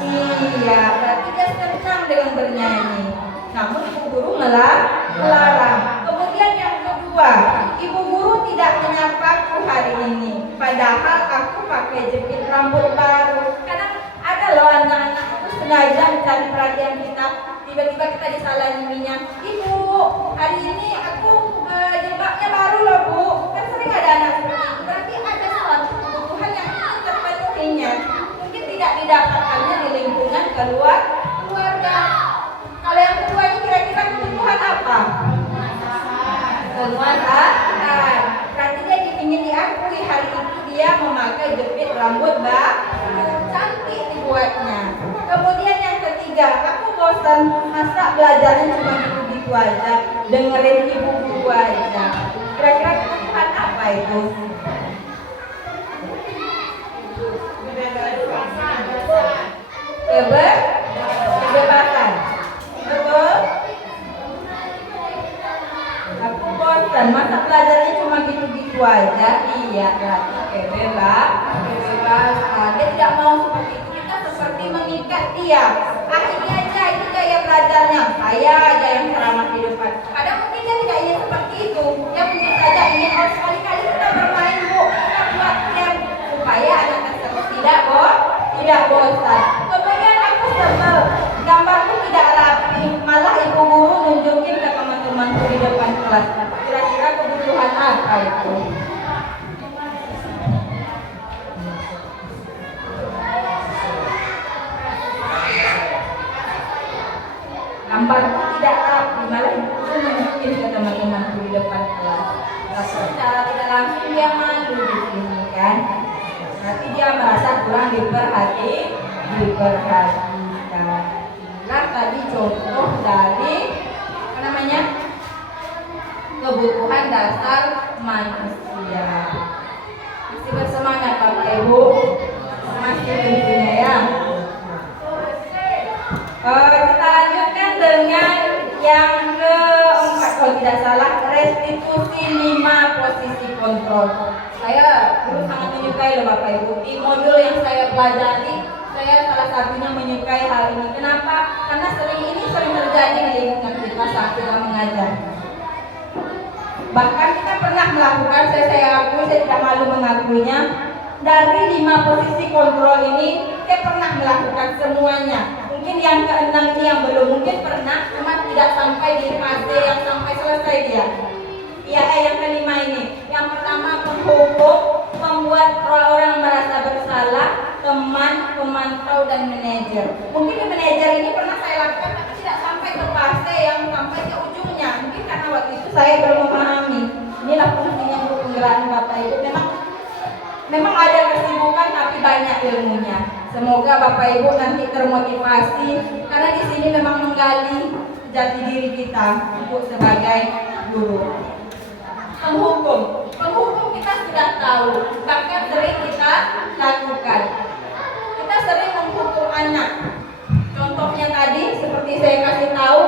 Iya, berarti dia senang dengan bernyanyi. Namun ibu guru melarang. Kemudian yang kedua, ibu guru tidak menyapaku hari ini. Padahal aku pakai jepit rambut baru. Kadang ada loh anak-anak itu sengaja mencari perhatian kita. Tiba-tiba kita disalahinya. Ibu, hari ini aku jilbabnya baru loh bu. Kan sering ada anak seperti itu. Berarti ada suatu kebutuhan yang ingin terpenuhinya. Mungkin tidak didapatkannya di lingkungan keluarga. penguasaan. Berarti dia ingin diakui hari itu dia memakai jepit rambut cantik dibuatnya. Kemudian yang ketiga, aku bosan masa belajarnya cuma gitu-gitu aja, dengerin ibu guru aja. Kira-kira kebutuhan apa itu? Kebebasan. Betul? Aku bosan masa belajarnya cuma gitu-gitu aja. Iya, berarti kebebasan. Dia tidak mau seperti itu. Kita seperti mengikat dia. Ini aja, itu gaya belajarnya. Saya aja yang ceramah di depan. Kadang mungkin dia tidak ingin seperti itu. Dia mungkin saja ingin sekali-kali kita bermain, Bu, kita buat game supaya anak tersebut tidak bosan. Kemudian aku sebel, gambarku tidak rapi, malah ibu guru nunjukin ke teman-temanku di depan kelas. Kira-kira kebutuhan apa itu? Gambarku tidak rapi, malah ibu guru nunjukin ke teman-temanku di depan kelas. Secara tidak langsung dia malu di sini kan? Berarti dia merasa kurang diperhatikan. Inilah tadi contoh dari kebutuhan dasar manusia. Masih bersemangat Bapak Ibu? Masih tentunya ya. Kita lanjutkan dengan yang keempat, kalau tidak salah, restitusi 5 posisi kontrol. Saya dulu sangat menyukai loh Bapak Ibu. Di modul yang saya pelajari, saya salah satunya menyukai hal ini. Kenapa? Karena sering terjadi di lingkungan kita saat kita mengajar. Bahkan kita pernah melakukan, saya akui, saya tidak malu mengakuinya. Dari 5 posisi kontrol ini, saya pernah melakukan semuanya. Mungkin yang ke-6 ini yang belum, mungkin pernah, cuma tidak sampai di fase yang sampai selesai dia. Yang kelima ini. Yang pertama, menghukum, membuat orang merasa bersalah, teman, pemantau, dan manajer. Mungkin di manajer ini pernah saya lakukan, tapi tidak sampai ke fase yang sampai ke ujungnya. Mungkin karena waktu itu saya belum memahami. Inilah fungsinya untuk penggerak Bapak Ibu. Memang ada kesibukan, tapi banyak ilmunya. Semoga Bapak Ibu nanti termotivasi, karena di sini memang menggali jati diri kita untuk sebagai guru. Penghukum kita sudah tahu, bahkan sering kita lakukan. Kita sering menghukum anak. Contohnya tadi, seperti saya kasih tahu,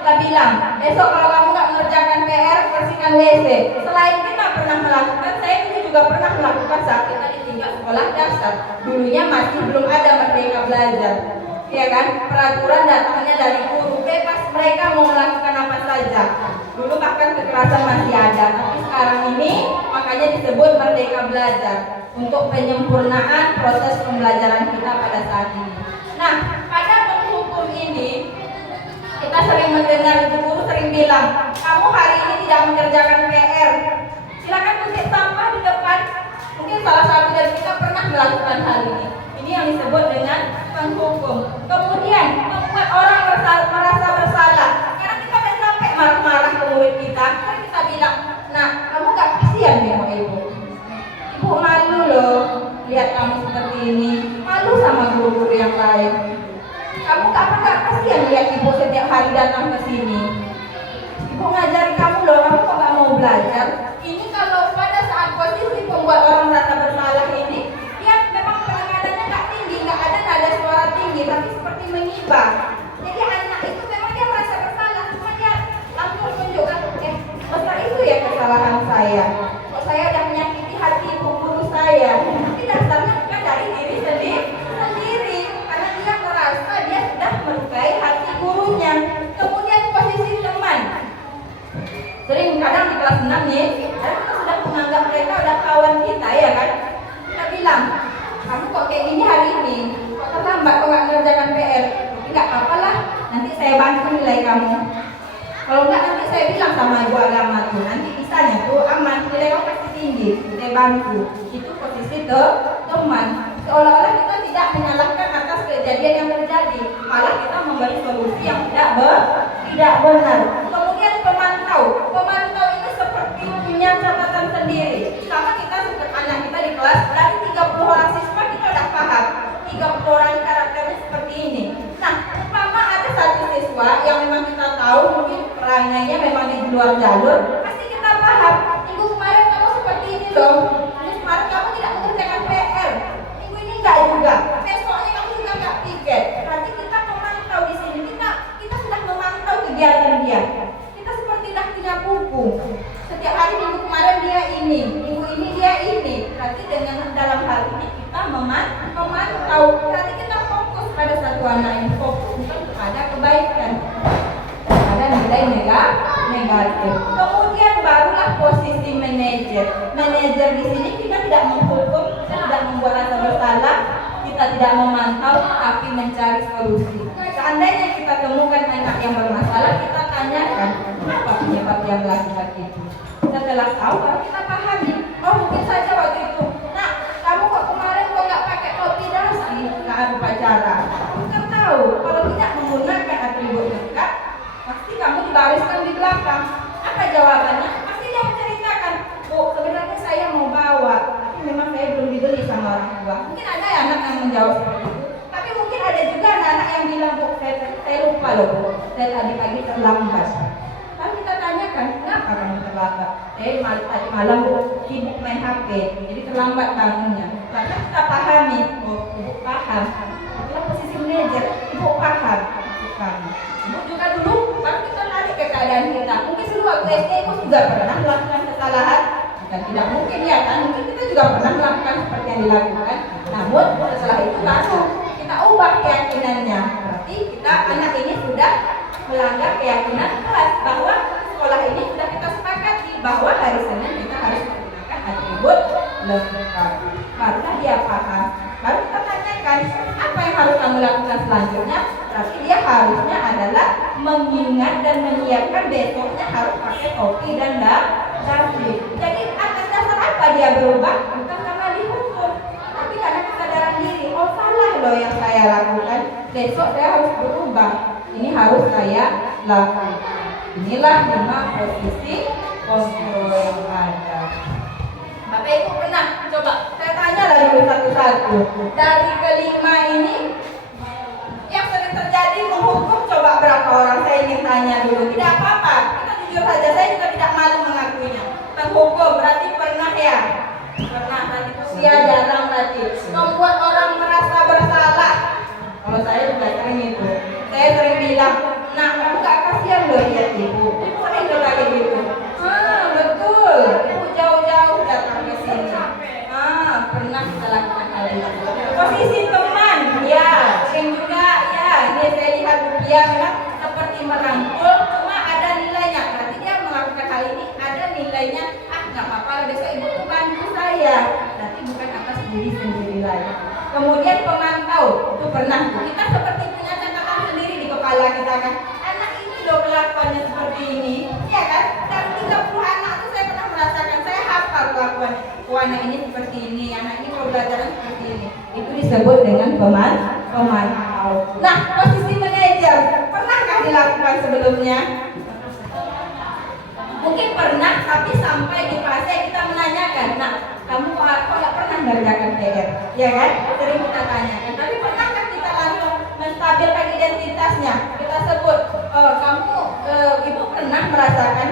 kita bilang, besok kalau kamu nggak mengerjakan PR, bersihkan WC. Selain kita pernah melakukan, saya juga pernah melakukan saat kita di tingkat sekolah dasar. Dulunya masih belum ada Merdeka Belajar, ya kan? Peraturan datangnya dari guru, bebas mereka mau melakukan apa saja. Dulu bahkan kekerasan masih ada, tapi sekarang ini makanya disebut Merdeka Belajar untuk penyempurnaan proses pembelajaran kita pada saat ini. Nah, pada penghukum ini kita sering mendengar ibu guru sering bilang, kamu hari ini tidak mengerjakan PR, silakan tutup sampah di depan. Mungkin salah satu dari kita pernah melakukan hal ini. Ini yang disebut dengan penghukum. Kemudian membuat orang merasa bersalah. Karena kita udah sampai marah-marah ke murid kita, kan kita bilang, nah kamu gak kasihan ya ibu? Ibu malu loh lihat kamu seperti ini, malu sama guru-guru yang lain. Kamu gak kasihan lihat ibu setiap hari datang ke sini? Ibu ngajari kamu loh, kamu kok gak mau belajar? Ini kalau pada saat posisi membuat orang merasa bersalah ini, dia memang penekatannya gak tinggi, gak ada nada suara tinggi, tapi seperti mengibah. Jadi anak itu memang dia merasa bersalah, cuma dia langsung menunjukkan, masa itu ya kesalahan saya? Kok saya udah menyakiti hati ibu guru saya? Tapi dasarnya bukan dari diri sendiri, karena dia merasa dia sudah melukai hati gurunya. Kemudian posisi teman. Sering kadang di kelas 6 nih, kita sudah menganggap mereka udah kawan kita, ya kan? Kita bilang, kamu kok kayak gini hari ini? Kok terlambat, kok nggak mengerjakan PR? Enggak apa-apa lah, nanti saya bantu nilai kamu. Kalau enggak, nanti saya bilang sama ibu agama tuh, nanti bisanya tuh aman, nilai kamu pasti tinggi, saya bantu. Itu posisi teman. Seolah-olah kita tidak menyalahkan atas kejadian yang terjadi, malah kita memberi solusi yang tidak benar. Kemudian pemantau ini seperti juga yang memang kita tahu mungkin perangainya memang di luar jalur, pasti kita paham. Minggu kemarin kamu seperti ini loh, minggu kemarin kamu tidak mengerjakan PR, minggu ini enggak juga, besoknya kamu juga enggak piket. Berarti kita memantau di sini, kita sudah memantau kegiatan dia. Kita seperti dah punya buku. Setiap hari minggu kemarin dia ini, minggu ini dia ini. Berarti dengan dalam hal ini kita memantau. Berarti kita fokus pada satu anak ini, fokus bukan kepada kebaikan, ada nilai negatif. Kemudian barulah posisi manajer. Manajer di sini kita tidak menghukum, kita tidak membuat rasa bersalah, kita tidak memantau, tapi mencari solusi. Seandainya kita temukan anak yang bermasalah, kita tanyakan apa penyebab dia melakukan itu. Setelah tahu, baru kita pahami. Oh, mungkin saja waktu itu, nah, kamu kok kemarin kok nggak pakai topi dasi saat upacara? Kita tahu kalau tidak menggunakan atribut lengkap, pasti kamu dibariskan di belakang. Apa jawabannya? Pasti dia menceritakan, Bu, sebenarnya saya mau bawa, tapi memang saya belum dibeli sama orang tua. Mungkin ada anak yang menjawab seperti itu, tapi mungkin ada juga anak-anak yang bilang, Bu, saya lupa loh, Bu, saya tadi pagi terlambat. Lalu kita tanyakan, kenapa kamu terlambat? Saya tadi malam sibuk main HP, jadi terlambat bangunnya. Lalu kita pahami, oh, Ibu paham. Itulah posisi manajer, Ibu paham maksud kami. Ibu juga dulu, baru kita tarik ke keadaan kita. Mungkin dulu waktu SD Ibu juga pernah melakukan kesalahan. Bukan tidak mungkin ya kan, mungkin kita juga pernah melakukan seperti yang dilakukan. Namun setelah itu baru kita ubah keyakinannya. Berarti kita anak ini sudah melanggar keyakinan kelas bahwa sekolah ini sudah kita sepakati bahwa hari Senin kita harus menggunakan atribut lengkap. Barulah dia paham. Baru kita tanyakan apa yang harus kamu lakukan selanjutnya. Berarti dia harusnya adalah mengingat dan menyiapkan besoknya harus pakai topi dan dasi. Jadi atas dasar apa dia berubah? Bukan karena dihukum, tapi karena kesadaran diri. Oh, salah loh yang saya lakukan. Besok saya harus berubah. Ini harus saya lakukan. Inilah 5 posisi kontrol yang ada. Bapak Ibu pernah coba saya tanya lah dulu satu-satu. Dari kelima ini yang sering terjadi menghukum coba berapa orang? Saya ingin tanya dulu. Tidak apa-apa, kita jujur saja. Saya juga tidak malu mengakuinya. Menghukum berarti pernah ya? Pernah, berarti usia jarang berarti. Membuat orang merasa bersalah. Kalau saya juga sering itu. Saya sering bilang, nah kamu gak kasihan loh lihat ibu. Sering tuh kayak gitu. Betul. Ibu jauh-jauh datang ke sini. Pernah kita lakukan hal itu. Posisi teman, ya, sering juga, ya. Ini saya lihat dia memang seperti merangkul, cuma ada nilainya. Berarti dia melakukan hal ini ada nilainya. Nggak apa-apa, besok ibu tuh bantu saya. Berarti bukan atas diri sendiri lagi. Kemudian pemantau, itu pernah kita seperti punya catatan sendiri di kepala kita kan. Anak ini loh kelakuannya seperti ini, ya kan? Dan 30 anak itu saya pernah merasakan, saya hafal kelakuannya. Oh, anak ini seperti ini, anak ini pembelajaran seperti ini. Itu disebut dengan pemantau. Nah, posisi manajer, pernahkah dilakukan sebelumnya? Mungkin pernah, tapi sampai di fase kita menanyakan, nah kamu kok nggak pernah mengerjakan PR, ya kan? Sering kita tanyakan. Tapi pernahkah kita langsung menstabilkan identitasnya? Kita sebut, kamu, ibu pernah merasakan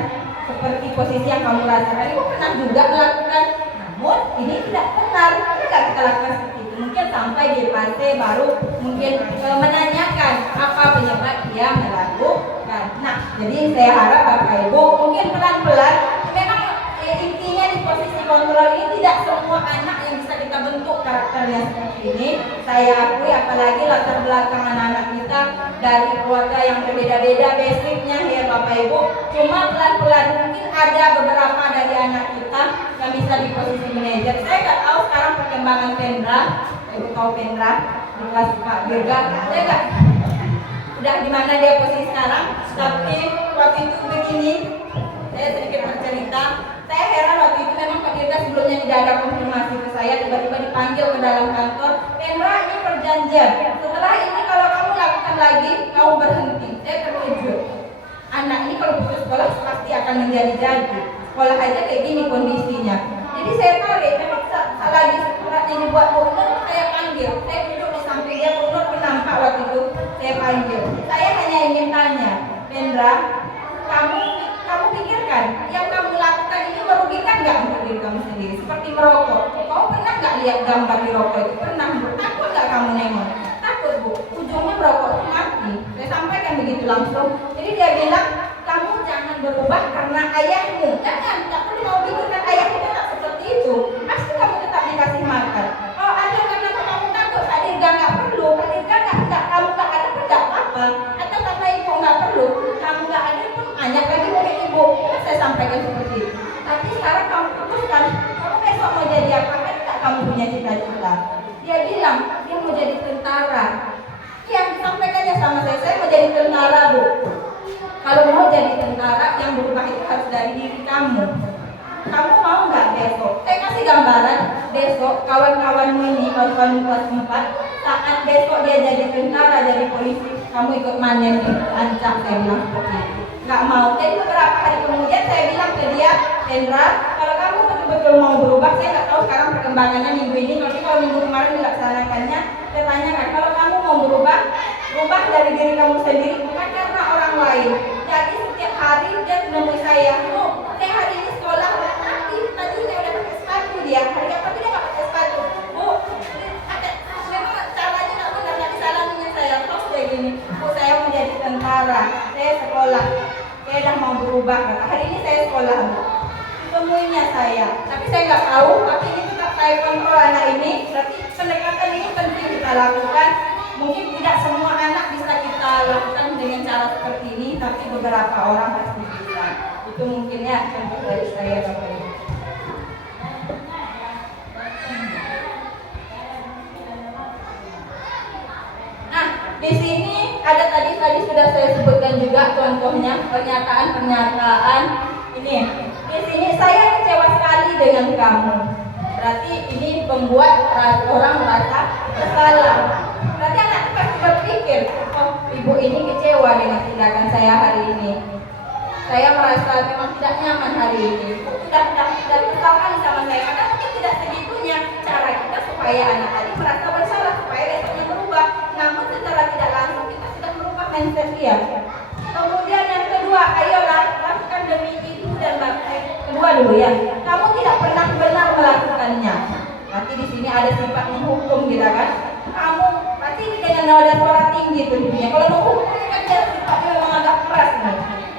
seperti posisi yang kamu rasakan. Ibu pernah juga melakukan, namun ini tidak benar. Tidak kita lakukan seperti itu. Mungkin sampai di fase baru mungkin menanyakan apa penyebab dia melakukan. Nah, jadi saya harap Bapak Ibu mungkin pelan-pelan. Memang intinya di posisi kontrol ini tidak semua anak yang bisa kita bentuk karakternya seperti ini. Saya akui apalagi latar belakang anak-anak kita dari keluarga yang berbeda-beda basicnya ya Bapak Ibu. Cuma pelan-pelan mungkin ada beberapa dari anak kita yang bisa di posisi manajer. Saya nggak tahu sekarang perkembangan Pendra. Ibu tahu Pendra di kelas Pak Dirga. Saya nggak udah di mana dia posisi sekarang. Tapi waktu itu begini. Saya sedikit bercerita. Saya heran waktu itu memang Pak Dirga sebelumnya tidak ada konfirmasi ke saya, tiba-tiba dipanggil ke dalam kantor. Pendra, ini perjanjian. Setelah ini kalau kamu lakukan lagi, kamu berhenti. Saya terkejut. Anak ini kalau putus sekolah pasti akan menjadi-jadi. Sekolah aja kayak gini kondisinya. Jadi saya tarik, memang lagi suratnya dibuat Bu Nur, saya panggil. Saya duduk di samping dia, Bu Nur penampak waktu itu. Saya panggil. Saya hanya ingin tanya, kira-kira kamu pikirkan yang kamu lakukan ini merugikan nggak untuk diri kamu sendiri? Seperti merokok. Kamu pernah nggak lihat gambar di rokok itu? Pernah, Bu? Takut nggak kamu nengok? Takut, Bu. Ujungnya merokok itu mati. Saya sampaikan begitu langsung. Jadi dia bilang, kamu jangan berubah karena ayahmu. Jangan, tak perlu mau pikirkan ayahmu tetap seperti itu. Pasti kamu tetap dikasih makan. Oh, ada karena kamu takut, Hadirga nggak perlu, Hadirga nggak, kamu nggak ada pun nggak apa-apa. Atau karena ibu nggak perlu, kamu nggak ada pun banyak lagi mungkin ibu. Saya sampaikan seperti itu. Tapi sekarang kamu putuskan, kamu besok mau jadi apa? Kan nggak kamu punya cita-cita. Dia bilang dia mau jadi tentara. Yang disampaikannya sama saya mau jadi tentara, Bu. Kalau mau jadi tentara, yang berubah itu harus dari diri kamu. Kamu mau nggak besok? Saya kasih gambaran besok kawan-kawanmu ini, kawan-kawan kelas 4, saat besok dia jadi tentara, jadi polisi, kamu ikut manen di ancam, saya bilang seperti itu. Nggak mau. Jadi beberapa hari kemudian saya bilang ke dia, Hendra, kalau kamu betul-betul mau berubah, saya nggak tahu sekarang perkembangannya minggu ini, tapi kalau minggu kemarin dilaksanakannya, saya tanyakan, kalau kamu mau berubah dari diri kamu sendiri, bukan karena orang lain. Jadi setiap hari dia menemui saya, Bu, saya hari ini sekolah, tadi saya udah pakai sepatu dia, hari apa dia nggak pakai sepatu, Bu, memang caranya nggak benar, nggak disalahin saya, terus kayak gini, Bu, saya mau jadi tentara, saya sekolah, saya udah mau berubah, hari ini saya sekolah, Bu. Temuinya saya, tapi saya nggak tahu, tapi ini tetap saya kontrol anak ini, berarti pendekatan ini penting kita lakukan. Mungkin tidak semua anak bisa kita lakukan dengan cara seperti ini, tapi beberapa orang pasti bisa. Itu mungkin ya contoh dari saya, Bapak Ibu. Nah, di sini ada tadi sudah saya sebutkan juga contohnya pernyataan ini. Di sini saya kecewa sekali dengan kamu. Berarti ini membuat orang merasa bersalah. Berarti anak itu pasti berpikir, oh ibu ini kecewa dengan tindakan saya hari ini. Saya merasa memang tidak nyaman hari ini. Sudah kesal kali sama saya. Karena mungkin tidak segitunya cara kita supaya anak tadi merasa bersalah, supaya besoknya berubah. Namun secara tidak langsung kita sudah merubah mindset dia. Kemudian yang kedua, ayolah lakukan demi ibu dan bapak. Kedua dulu ya, kamu tidak pernah benar melakukannya. Berarti di sini ada sifat menghukum, gitu kan? Kamu pasti dengan nada suara tinggi tentunya. Kalau menghukum kan dia sifatnya memang agak keras nih.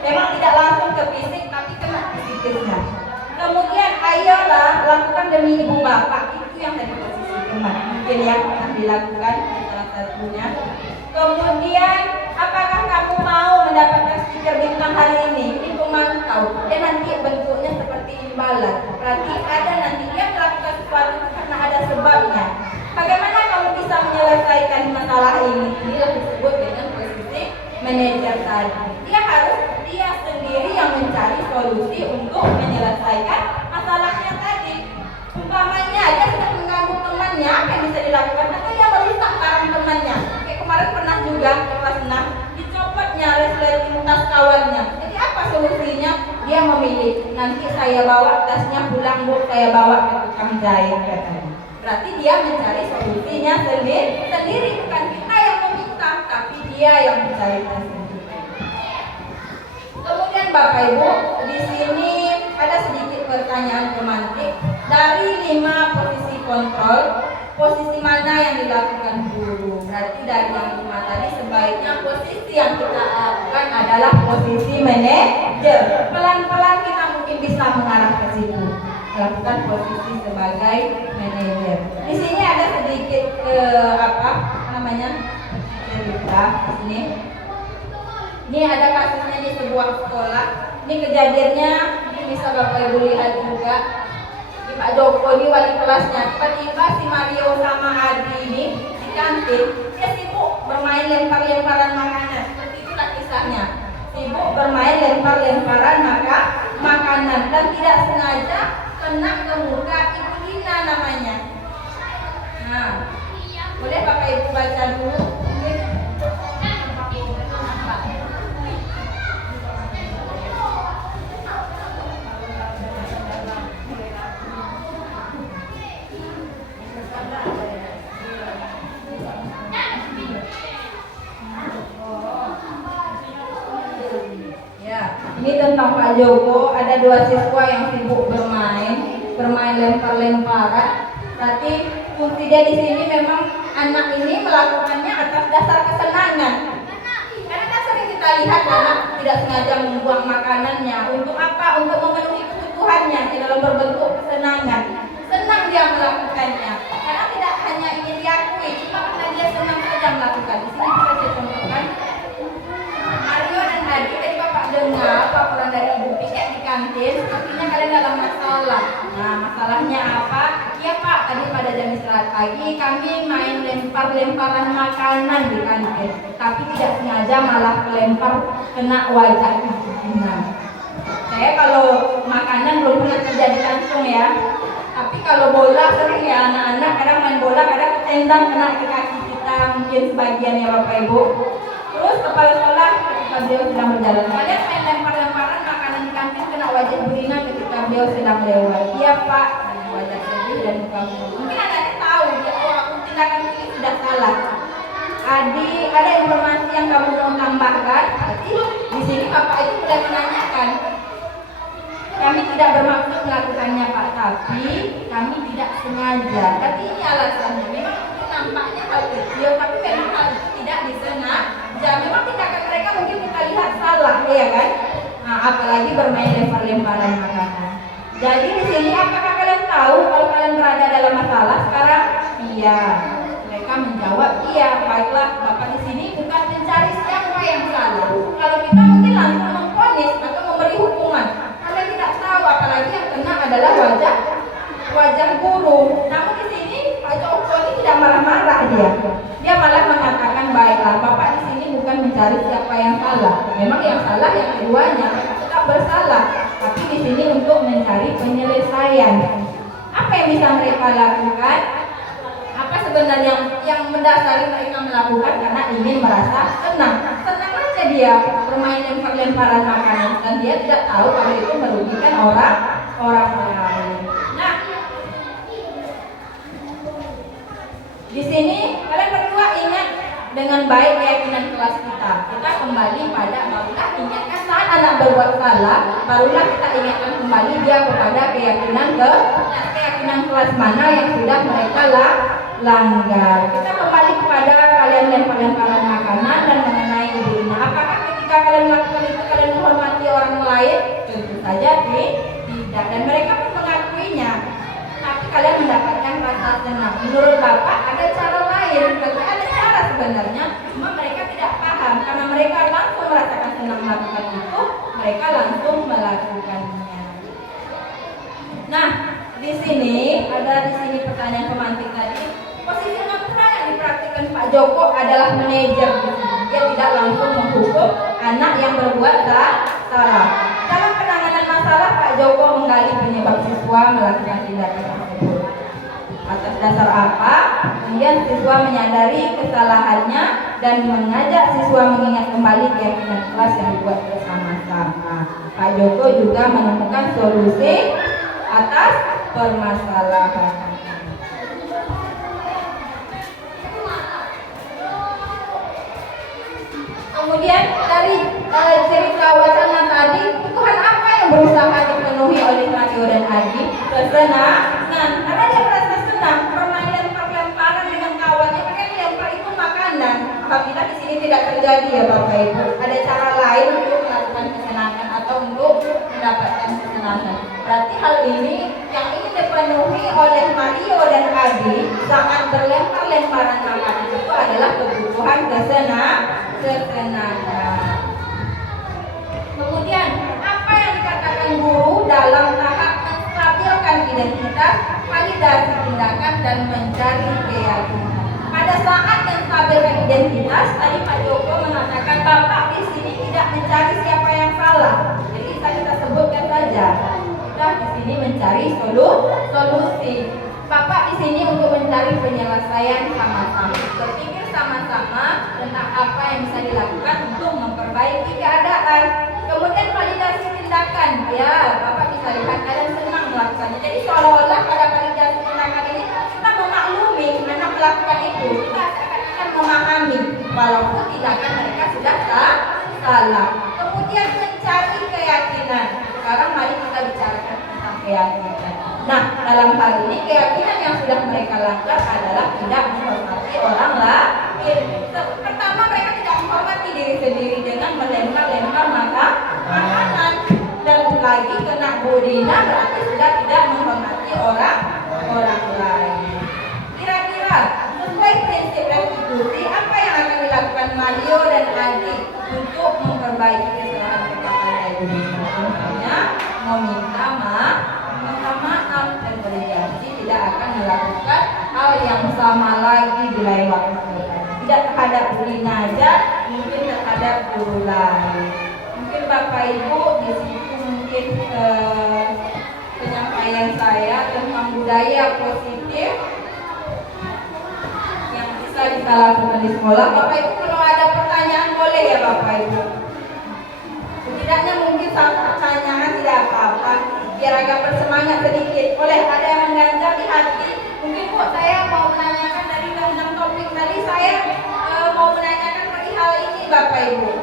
Memang tidak langsung ke fisik, tapi kena psikisnya. Kemudian ayolah lakukan demi ibu bapak. Itu yang dari posisi teman. Mungkin yang pernah dilakukan salah satunya. Kemudian apakah kamu mau mendapatkan stiker bintang hari ini? Ini pemantau. Dia nanti bentuknya seperti imbalan. Berarti ada nanti dia melakukan sesuatu itu karena ada sebabnya. Bagaimana kamu bisa menyelesaikan masalah ini? Inilah disebut dengan posisi manajer tadi. Dia sendiri yang mencari solusi untuk menyelesaikan masalahnya tadi. Umpamanya dia sudah mengganggu temannya, apa yang bisa dilakukan? Atau dia merusak barang temannya. Kayak kemarin pernah juga kelas 6 dicopotnya resleting tas kawannya. Jadi apa solusinya? Dia memilih, nanti saya bawa tasnya pulang, Bu, saya bawa ke tukang jahit katanya. Berarti dia mencari solusinya sendiri, bukan kita yang meminta, tapi dia yang mencari sendiri. Kemudian Bapak Ibu, di sini ada sedikit pertanyaan pemantik. Dari 5 posisi kontrol, posisi mana yang dilakukan guru? Berarti dari yang 5 tadi sebaiknya posisi yang kita lakukan adalah posisi manajer. Pelan-pelan kita mungkin bisa mengarah ke situ. Lakukan posisi sebagai manajer. Di sini ada sedikit cerita ini. Ini ada kasusnya di sebuah sekolah. Ini kejadiannya, ini bisa Bapak Ibu lihat juga. Di Pak Joko ini wali kelasnya. Tiba-tiba si Mario sama Adi ini di kantin, dia sibuk bermain lempar-lemparan makanan. Seperti itulah kisahnya. Sibuk bermain lempar-lemparan makanan dan tidak sengaja kena ke muka Ibu Dina namanya. Nah, boleh Bapak Ibu baca dulu. Pak Joko ada 2 siswa yang sibuk bermain lempar-lemparan. Berarti fungsi dia di sini memang anak ini melakukannya atas dasar kesenangan. Karena kan sering kita lihat anak tidak sengaja membuang makanannya. Untuk apa? Untuk memenuhi kebutuhannya di dalam berbentuk kesenangan. Senang dia melakukannya. Karena tidak hanya ingin diakui, cuma karena dia senang saja melakukan. Di sini kita bisa contohkan Mario dan Adi. Tadi Bapak dengar laporan dari Ibu Piket di kantin. Sepertinya kalian dalam masalah. Nah, masalahnya apa? Ya Pak, tadi pada jam istirahat pagi kami main lempar-lemparan makanan di kantin. Tapi tidak sengaja malah kelempar kena wajah Ibu. Nah, saya kalau makanan belum pernah terjadi langsung ya. Tapi kalau bola sering ya, anak-anak kadang main bola, kadang tendang kena ke kaki kita, mungkin sebagian ya Bapak Ibu. Terus kepala sekolah ketika beliau sedang berjalan, kalian main lempar-lemparan makanan di kantin kena wajah Bu Dina ketika beliau sedang lewat. Iya Pak, dengan wajah sedih dan muka murung. Mungkin anak-anak tahu, ya oh aku tindakan ini sudah salah. Adi, ada informasi yang kamu mau tambahkan? Berarti di sini Bapak itu mulai menanyakan. Kami tidak bermaksud melakukannya Pak, tapi kami tidak sengaja. Tapi ini alasannya. Memang nampaknya hal kecil, tapi memang hal itu tidak disengaja. Memang tindakan mereka mungkin kita lihat salah, ya kan? Nah, apalagi bermain lempar-lemparan makanan. Jadi di sini apakah kalian tahu kalau kalian berada dalam masalah sekarang? Iya. Mereka menjawab iya. Baiklah, Bapak di sini bukan mencari siapa yang salah. Kalau kita mungkin langsung memvonis atau memberi hukuman. Kalian tidak tahu, apalagi yang kena adalah wajah guru. Namun di sini Pak Joko ini tidak marah-marah dia malah mengatakan baiklah, Bapak di sini bukan mencari siapa yang salah. Memang yang salah yang keduanya, tetap bersalah. Tapi di sini untuk mencari penyelesaian. Apa yang bisa mereka lakukan? Apa sebenarnya yang mendasari mereka melakukan? Karena ingin merasa senang aja dia bermain lempar-lemparan makanan dan dia tidak tahu kalau itu merugikan orang lain. Nah, di sini kalian berdua ingat dengan baik keyakinan kelas kita. Kita kembali pada barulah ingatkan saat anak berbuat salah, barulah kita ingatkan kembali dia kepada keyakinan kelas mana yang sudah mereka langgar. Kita kembali kepada kalian lempar-lemparan makanan dan mengenai Ibu Dina. Apakah ketika kalian melakukan itu kalian menghormati orang lain? Tentu saja tidak. Dan mereka pun mengakuinya. Tapi kalian mendapatkan rasa senang. Menurut Bapak ada cara lain. Tapi ada cara sebenarnya. Cuma mereka tidak paham. Karena mereka langsung merasakan senang melakukan itu, mereka langsung melakukannya. Nah, di sini pertanyaan pemantik tadi. Posisi mantra yang dipraktikkan Pak Joko adalah manajer. Dia tidak langsung menghukum anak yang berbuat salah. Dalam penanganan masalah, Pak Joko menggali penyebab siswa melakukan tindakan tersebut. Atas dasar apa? Kemudian siswa menyadari kesalahannya dan mengajak siswa mengingat kembali keyakinan kelas yang dibuat bersama-sama. Pak Joko juga menemukan solusi atas permasalahan. Kemudian dari cerita wacana tadi, kebutuhan apa yang berusaha dipenuhi oleh Mario dan Adi? Kesenangan. Karena dia merasa senang bermain lempar-lemparan dengan kawannya, makanya lempar itu makanan. Apabila di sini tidak terjadi ya Bapak Ibu, ada cara lain untuk melakukan kesenangan atau untuk mendapatkan kesenangan. Berarti hal ini yang ingin dipenuhi oleh Mario dan Adi saat berlempar-lemparan makanan itu adalah kebutuhan kesenangan. Kemudian apa yang dikatakan guru dalam tahap menstabilkan identitas, validasi tindakan dan mencari keyakinan. Pada saat menstabilkan identitas, tadi Pak Joko mengatakan Bapak di sini tidak mencari siapa yang salah. Jadi kita sebutkan saja. Kita di sini mencari solusi. Bapak di sini untuk mencari penyelesaian sama-sama. Berpikir sama-sama tentang apa yang bisa dilakukan untuk memperbaiki keadaan. Kemudian validasi tindakan. Ya, Bapak bisa lihat kalian senang melakukannya. Jadi seolah-olah pada validasi tindakan ini kita memaklumi anak melakukan itu. Kita akan memahami walaupun tindakan mereka sudah salah. Kemudian mencari keyakinan. sekarang mari kita bicarakan tentang keyakinan. Nah, dalam hal ini keyakinan yang sudah mereka langgar adalah tidak menghormati orang lain. Pertama, mereka tidak menghormati diri sendiri dengan melempar-lempar makanan, dan lagi kena budina berarti sudah tidak menghormati orang lain. Kira-kira sesuai prinsip restitusi, apa yang akan dilakukan Mario dan Adi untuk memperbaiki kesalahan kepada ibu? Misalnya meminta maaf dan berjanji tidak akan melakukan hal yang sama lagi di lain waktu. Tidak terhadap Budina aja, mungkin terhadap guru lain. Mungkin Bapak Ibu di situ mungkin penyampaian saya tentang budaya positif yang bisa kita lakukan di sekolah. Bapak Ibu kalau ada pertanyaan boleh ya Bapak Ibu. Setidaknya mungkin satu pertanyaan tidak apa-apa, biar agak bersemangat sedikit. Boleh, ada yang mengganjal di hati? Mungkin kok saya mau menanyakan dari undang topik tadi, saya mau menanyakan perihal ini Bapak Ibu.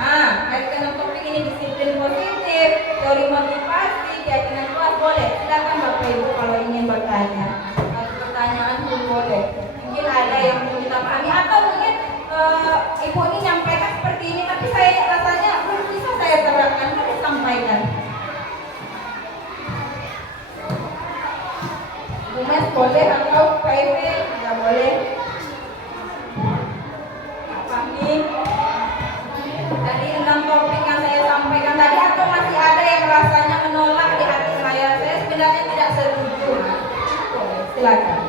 Nah, kaitan topik ini disiplin positif, teori motivasi, keyakinan kuat, boleh. Silakan Bapak Ibu kalau ingin bertanya. Satu pertanyaan pun boleh. Mungkin ada yang belum kita pahami atau mungkin Ibu ini nyampaikan seperti ini, tapi saya rasanya belum bisa saya terapkan, boleh sampaikan. Bumes boleh atau PV tidak boleh. Fahmi, dari 6 topik yang saya sampaikan tadi, atau masih ada yang rasanya menolak di hati saya? Saya sebenarnya tidak setuju. Boleh, silakan.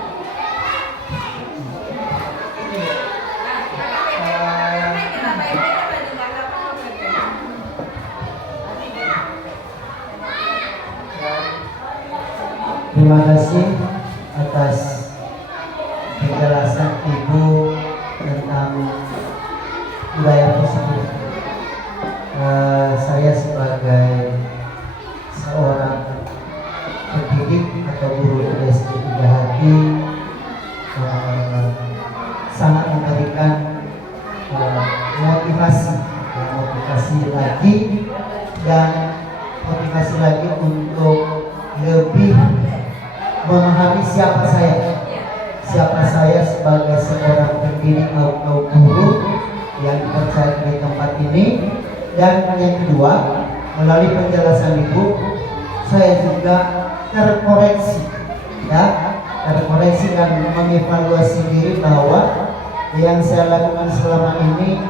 Terima kasih atas penjelasan Ibu tentang budaya positif. Saya sebagai seorang pendidik atau guru SD 3 Hati sangat memberikan motivasi lagi dan motivasi lagi untuk lebih memahami siapa saya sebagai seorang pendidik atau guru yang dipercaya di tempat ini. Dan yang kedua, melalui penjelasan Ibu, saya juga terkoreksi dan mengevaluasi diri bahwa yang saya lakukan selama ini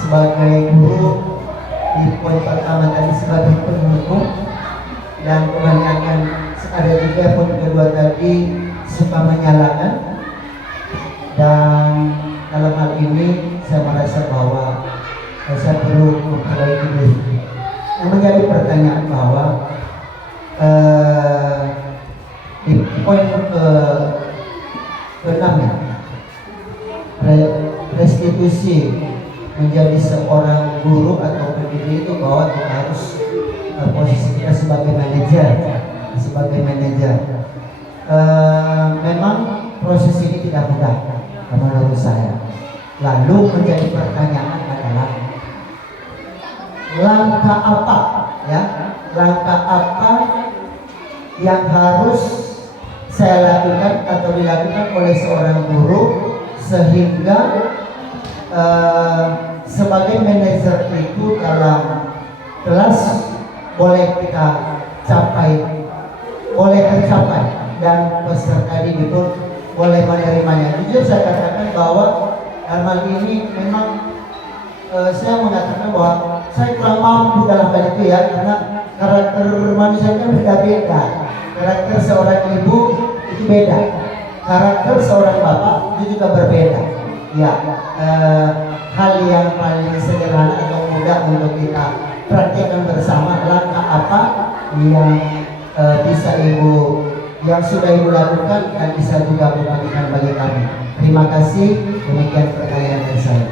sebagai guru di poin pertama tadi sebagai pendukung, dan kebanyakan ada juga poin kedua tadi suka menyalahkan. Dan dalam hal ini saya merasa bahwa saya perlu memperbaiki diri. Yang menjadi pertanyaan bahwa di poin ke-6 ya, restitusi menjadi seorang guru atau pendidik itu bahwa kita harus posisi kita sebagai manajer. Memang proses ini tidak mudah menurut saya. Lalu menjadi pertanyaan adalah langkah apa yang harus saya lakukan atau dilakukan oleh seorang guru sehingga sebagai manajer itu dalam kelas boleh tercapai dan peserta didik pun boleh menerimanya. Jujur saya katakan bahwa dalam hal ini memang saya mengatakan bahwa saya kurang mampu dalam hal itu ya, karena karakter manusianya beda-beda. Karakter seorang ibu itu beda, karakter seorang bapak itu juga berbeda. Ya, hal yang paling sederhana atau mudah untuk kita praktekkan bersama, langkah apa yang bisa ibu yang sudah ibu lakukan dan bisa juga membagikan bagi kami. Terima kasih. Demikian pertanyaan dari saya.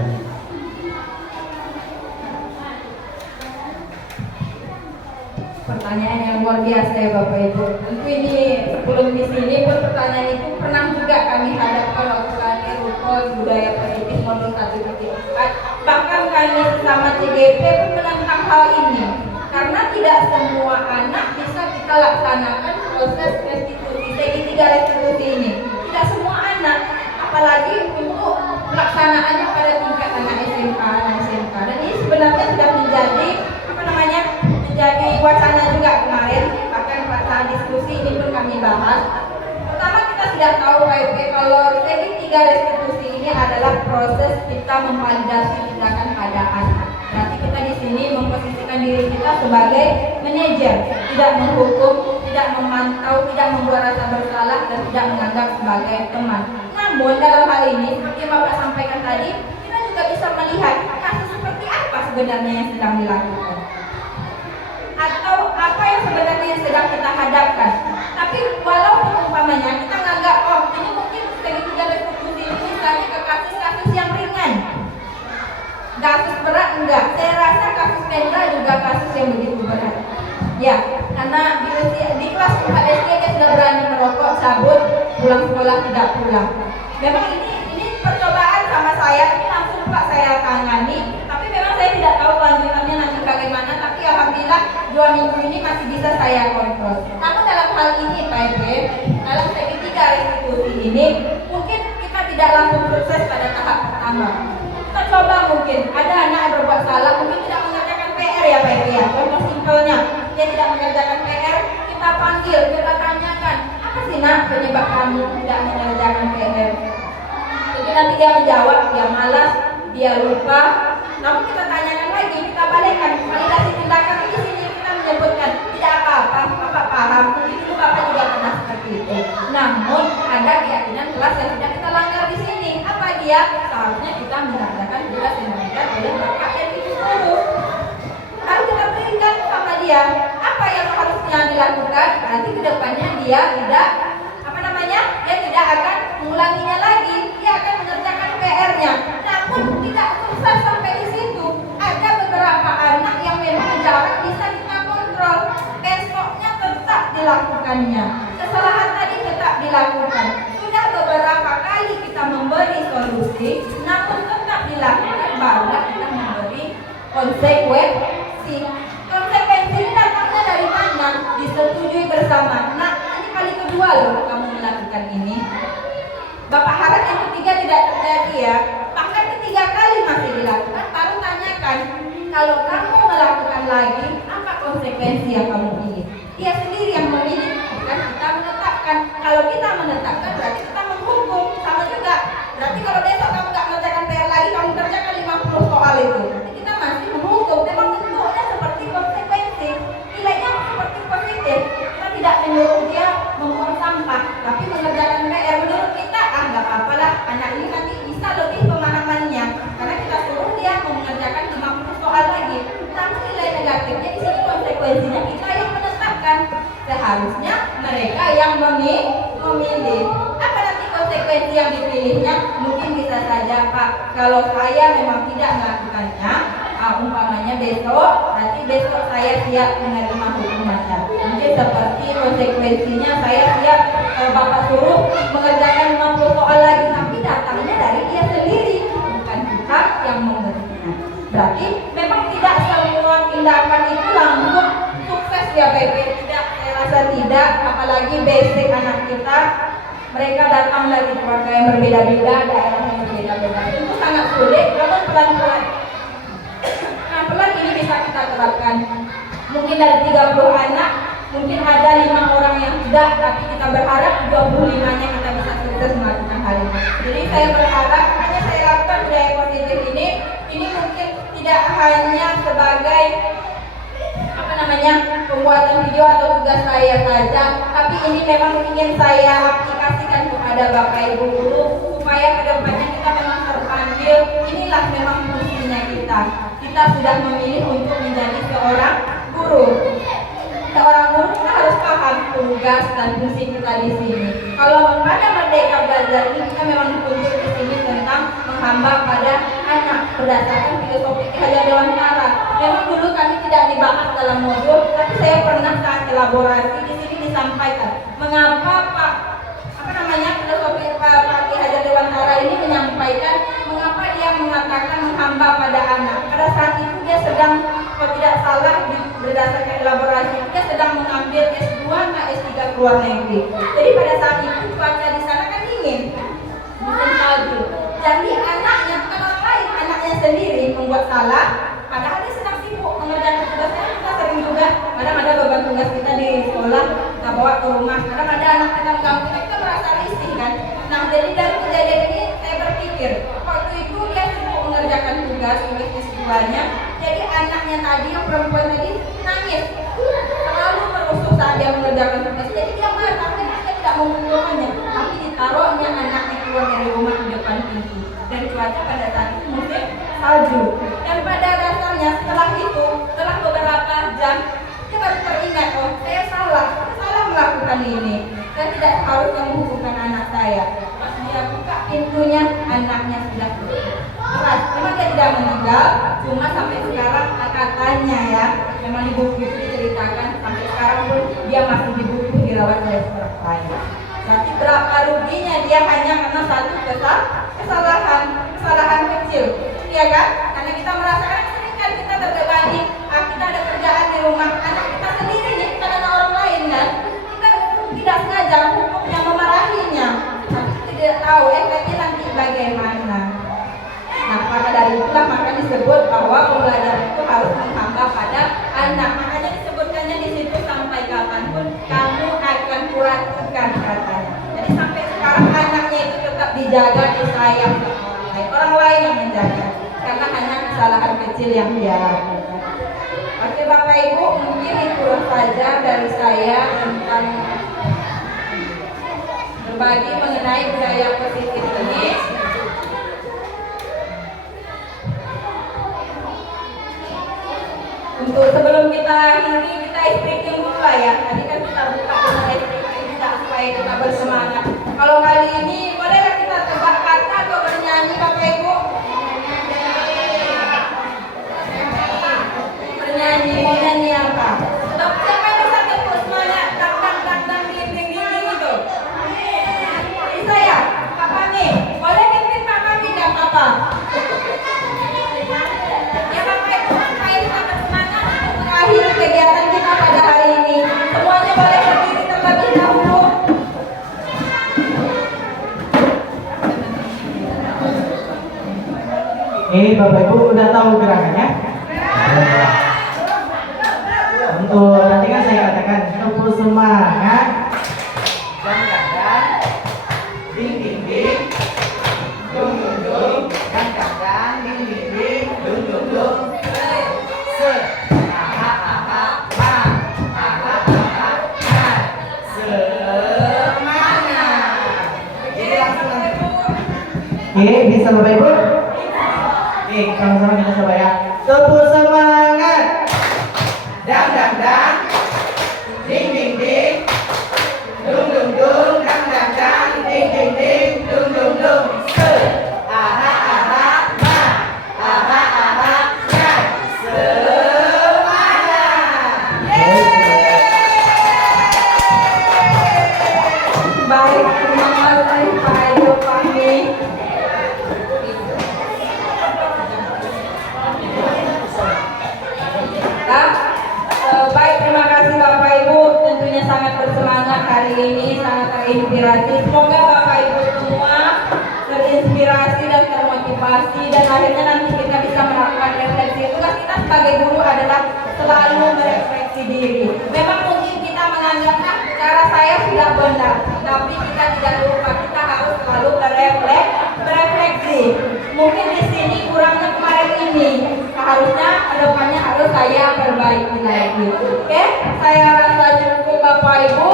Pertanyaan yang luar biasa ya Bapak Ibu. Tentu ini sebelum di sini pun pertanyaan itu pernah juga kami hadapkan waktu kami rukun budaya positif modul 1.4. Bahkan kami sesama CGP pun menentang hal ini. tidak semua anak bisa kita laksanakan proses restitusi, segitiga restitusi ini. Tidak semua anak, apalagi untuk pelaksanaannya pada tingkat anak SMA dan SMK. Dan ini sebenarnya sudah menjadi menjadi wacana juga kemarin, bahkan pada diskusi ini pun kami bahas. Pertama, kita sudah tahu KUP kalau segitiga restitusi ini adalah proses kita memvalidasi tindakan pada anak. Berarti kita di sini memposisikan diri kita sebagai manajer, tidak menghukum, tidak memantau, tidak membuat rasa bersalah, dan tidak menganggap sebagai teman. Namun dalam hal ini, seperti yang Bapak sampaikan tadi, kita juga bisa melihat kasus seperti apa sebenarnya yang sedang dilakukan, atau apa yang sebenarnya yang sedang kita hadapkan. Tapi walaupun umpamanya kita menganggap, oh ini mungkin segitiga restitusi ini misalnya ke kasus-kasus yang ringan, kasus berat enggak. Saya rasa kasus Pendra juga kasus yang begitu berat. Ya, karena di kelas 4 SD dia sudah berani merokok, cabut, pulang sekolah tidak pulang. Memang ini percobaan sama saya, ini langsung Pak saya tangani. Tapi memang saya tidak tahu lanjutannya nanti bagaimana. Tapi alhamdulillah 2 minggu ini masih bisa saya kontrol. Namun dalam hal ini Pak Ibu, dalam segitiga restitusi ini mungkin kita tidak langsung sukses pada tahap pertama. Kita coba mungkin ada anak yang berbuat salah, mungkin tidak mengerjakan PR ya Pak Ibu ya. Contoh simpelnya, dia tidak mengerjakan PR, kita panggil, kita tanyakan, apa sih nak penyebab kamu tidak mengerjakan PR? Jadi nanti dia menjawab, dia malas, dia lupa. Namun kita tanyakan lagi, kita balikkan validasi tindakan di sini kita menyebutkan tidak apa-apa, Bapak paham, itu Bapak juga pernah seperti itu. Namun ada keyakinan kelas yang sudah kita langgar di sini. Apa dia? Seharusnya kita mengerjakan tugas yang diberikan oleh Bapak dan Ibu guru. Lalu kita berikan sama dia apa yang harusnya dilakukan. Nanti kedepannya dia tidak dia tidak akan mengulanginya lagi. Dia akan mengerjakan PR-nya. Namun tidak sukses sampai di situ. Ada beberapa anak yang memang jarang bisa kita kontrol. Besoknya tetap dilakukannya. Kesalahan tadi tetap dilakukan. Sudah beberapa kali kita memberi solusi, namun tetap dilakukan. Barulah kita memberi konsekuensi. Konsekuensi ini datangnya dari mana? Disetujui bersama. Nah, ini kali kedua loh kamu melakukan ini. Bapak harap yang ketiga tidak terjadi ya. Bahkan ketiga kali masih dilakukan, baru tanyakan, kalau kamu melakukan lagi, apa konsekuensi yang kamu ingin? Dia sendiri yang memilih, bukan kita menetapkan. Kalau kita menetapkan berarti kita menghukum. Sama juga. Berarti kalau besok kamu nggak mengerjakan PR lagi, kamu kerjakan 50 soal itu. Berarti kita masih menghukum. Memang bentuknya seperti konsekuensi. Nilainya seperti positif. Kita tidak menyuruh dia membuang sampah, tapi mengerjakan PR. Menurut kita, nggak apa-apa lah. Anak ini nanti bisa lebih pemahamannya. Karena kita suruh dia mengerjakan 50 soal lagi. Namun nilai negatifnya di sini konsekuensinya kita yang menetapkan. Seharusnya mereka yang memilih. Apa nanti konsekuensi yang dipilihnya? Mungkin bisa saja Pak, kalau saya memang tidak melakukannya, umpamanya besok, nanti besok saya siap menerima hukumannya. Mungkin seperti konsekuensinya saya siap kalau Bapak suruh mengerjakan 50 soal lagi, tapi datangnya dari dia sendiri, bukan kita yang memberinya. Berarti memang tidak semua tindakan itu langsung sukses ya PP. Tidak, saya rasa tidak. Apalagi basic anak kita, mereka datang dari keluarga yang berbeda-beda, daerah yang berbeda-beda. Itu sangat sulit, namun pelan-pelan. Nah, pelan ini bisa kita terapkan. Mungkin dari 30 anak, mungkin ada 5 orang yang tidak, tapi kita berharap 25-nya kita bisa sukses melakukan hal ini. Jadi saya berharap, hanya saya lakukan budaya positif ini mungkin tidak hanya sebagai pembuatan video atau tugas saya saja, tapi ini memang ingin saya aplikasikan kepada Bapak Ibu guru supaya kedepannya kita memang terpanggil. Inilah memang fungsinya kita. Kita sudah memilih untuk menjadi seorang guru. Seorang guru kita harus paham tugas dan fungsi kita di sini. Kalau pada Merdeka Belajar ini kita memang dituntut di sini tentang menghamba pada anak berdasarkan filosofi Ki Hajar Dewantara. Memang dulu kami tidak dibahas dalam modul, tapi saya pernah saat elaborasi di sini disampaikan mengapa filosofi Pak Ki Hajar Dewantara ini menyampaikan mengapa dia mengatakan menghamba pada anak. Pada saat itu dia sedang kalau tidak salah berdasarkan elaborasi dia sedang mengambil S2 atau S3 ke luar negeri. Jadi pada saat itu cuaca di sana kan dingin, musim salju. Jadi anaknya bukan orang lain, anaknya sendiri membuat salah. Padahal dia sedang sibuk mengerjakan tugasnya. Kita sering juga, kadang ada beban tugas kita di sekolah, kita bawa ke rumah. Kadang ada anak kita mengganggu kita merasa risih kan. Nah jadi dari kejadian ini saya berpikir, waktu itu dia sibuk mengerjakan tugas S2-nya. Jadi anaknya tadi yang perempuan tadi nangis, terlalu merusuh saat dia mengerjakan tugas. Jadi dia marah, tapi dia tidak memukulkannya, tapi ditaruhnya anaknya keluar dari rumah di depan pintu. Dan cuaca pada saat itu musim salju. Dan pada dasarnya setelah itu, setelah beberapa jam, dia baru teringat, oh saya salah melakukan ini. Saya tidak harusnya menghukumkan anak saya. Pas dia buka pintunya, anaknya sudah keras. Memang dia tidak meninggal, cuma sampai sekarang katanya ya, memang di buku itu diceritakan sampai sekarang pun dia masih di buku dirawat oleh orang lain. Berarti berapa ruginya dia hanya karena satu kesalahan kecil, iya kan? Karena kita merasakan sering kan kita terbebani, kita ada kerjaan di rumah, anak kita sendiri nih, bukan anak orang lain kan? Kita tidak sengaja hukumnya memarahinya, tapi kita tidak tahu efeknya nanti bagaimana. Nah, maka dari itulah maka disebut bahwa pembelajaran itu harus menghamba pada anak. Makanya disebutkannya di situ sampai kapanpun kamu akan kuratikan katanya. Jadi sampai sekarang anaknya itu tetap dijaga, disayang orang lain yang menjaga, karena hanya kesalahan kecil yang dia lakukan. Oke Bapak Ibu, mungkin itu saja dari saya tentang berbagi mengenai budaya positif ini. Untuk sebelum kita akhiri, kita speaking dulu lah ya. Tadi kan kita buka dengan speaking juga supaya kita bersemangat. Kalau kali ini bolehlah kita tebak kata atau bernyanyi Bapak Ibu? Bernyanyi, mau nyanyi apa? Siapa yang bisa tepuk semangat? Dang ding gitu. Bisa ya? Apa nih? Boleh pimpin Papa tidak Papa? Ya Bapak Ibu, supaya kita bersemangat mengakhiri kegiatan kita pada hari ini. Semuanya boleh berdiri terlebih dahulu. Bapak Ibu udah tahu gerakannya? Untuk nanti kan saya katakan tepuk semangat, dan ding ding ding, dung dung dung, dan ding ding ding, dung dung dung, se, aha aha ha, aha aha ha, semangat. Jadi langsung. Bisa Bapak Ibu? Sama-sama kita coba ya. Tepuk semangat. Dang ding ding ding, dung dung dung, dang ding ding ding, dung dung dung, se, aha aha ma, aha aha ya, semangat. Baik, terima kasih Pak Edo Fahmi. Baik, terima kasih Bapak Ibu, tentunya sangat bersemangat hari ini, sangat terinspirasi. Semoga Bapak Ibu semua terinspirasi dan termotivasi, dan akhirnya nanti kita bisa melakukan refleksi. Tugas kita sebagai guru adalah selalu merefleksi diri. Memang mungkin kita menganggap cara saya sudah benar, tapi kita tidak lupa, kita harus selalu berefleksi. Mungkin di sini kurangnya kemarin ini, seharusnya kedepannya harus saya perbaiki lagi. Oke, saya rasa cukup Bapak Ibu.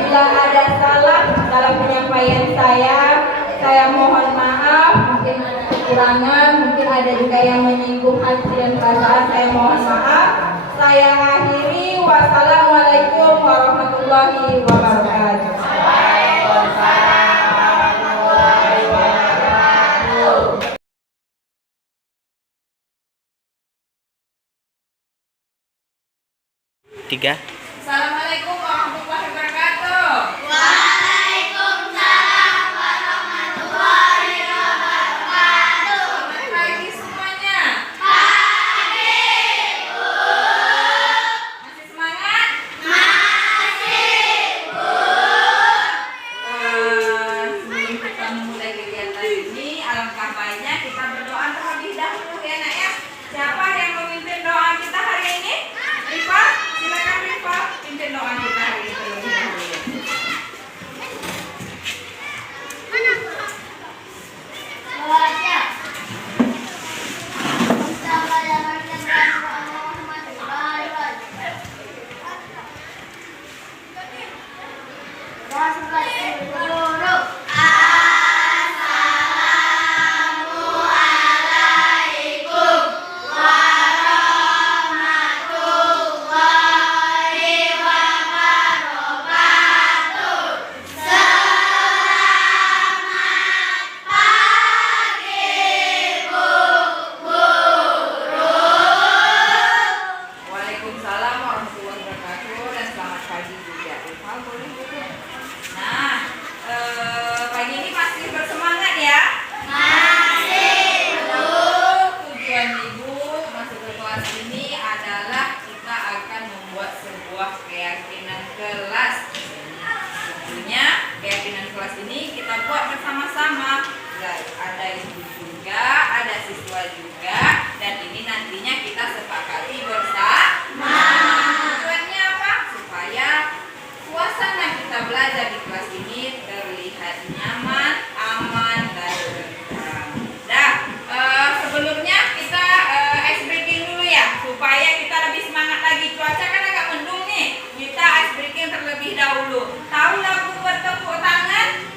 Bila ada salah dalam penyampaian saya mohon maaf. Mungkin ada kekurangan, mungkin ada juga yang menyinggung hati dan perasaan, saya mohon maaf. Saya akhiri. Wassalamualaikum warahmatullahi wabarakatuh. Waalaikumsalam warahmatullahi wabarakatuh. Tiga. Assalamualaikum warahmatullahi wabarakatuh. Waalaikumsalam warahmatullahi wabarakatuh. Selamat pagi semuanya. Pagi. Waalaikumsalam warahmatullahi wabarakatuh dan selamat pagi juga. Iqbal boleh duduk. Nah, pagi ini masih bersemangat ya? Masih. Tujuan ibu masuk ke kelas ini adalah kita akan membuat sebuah keyakinan kelas. Tentunya keyakinan kelas ini kita buat bersama-sama. Ada ibu juga, ada siswa juga, dan ini nantinya kita sepakati bersama. Tujuannya apa? Supaya suasana kita belajar di kelas ini terlihat nyaman, aman, dan tentram. Dah, sebelumnya kita ice breaking dulu ya, supaya kita lebih semangat lagi. Cuaca kan agak mendung nih, kita ice breaking terlebih dahulu. Tahu lagu bertepuk tangan?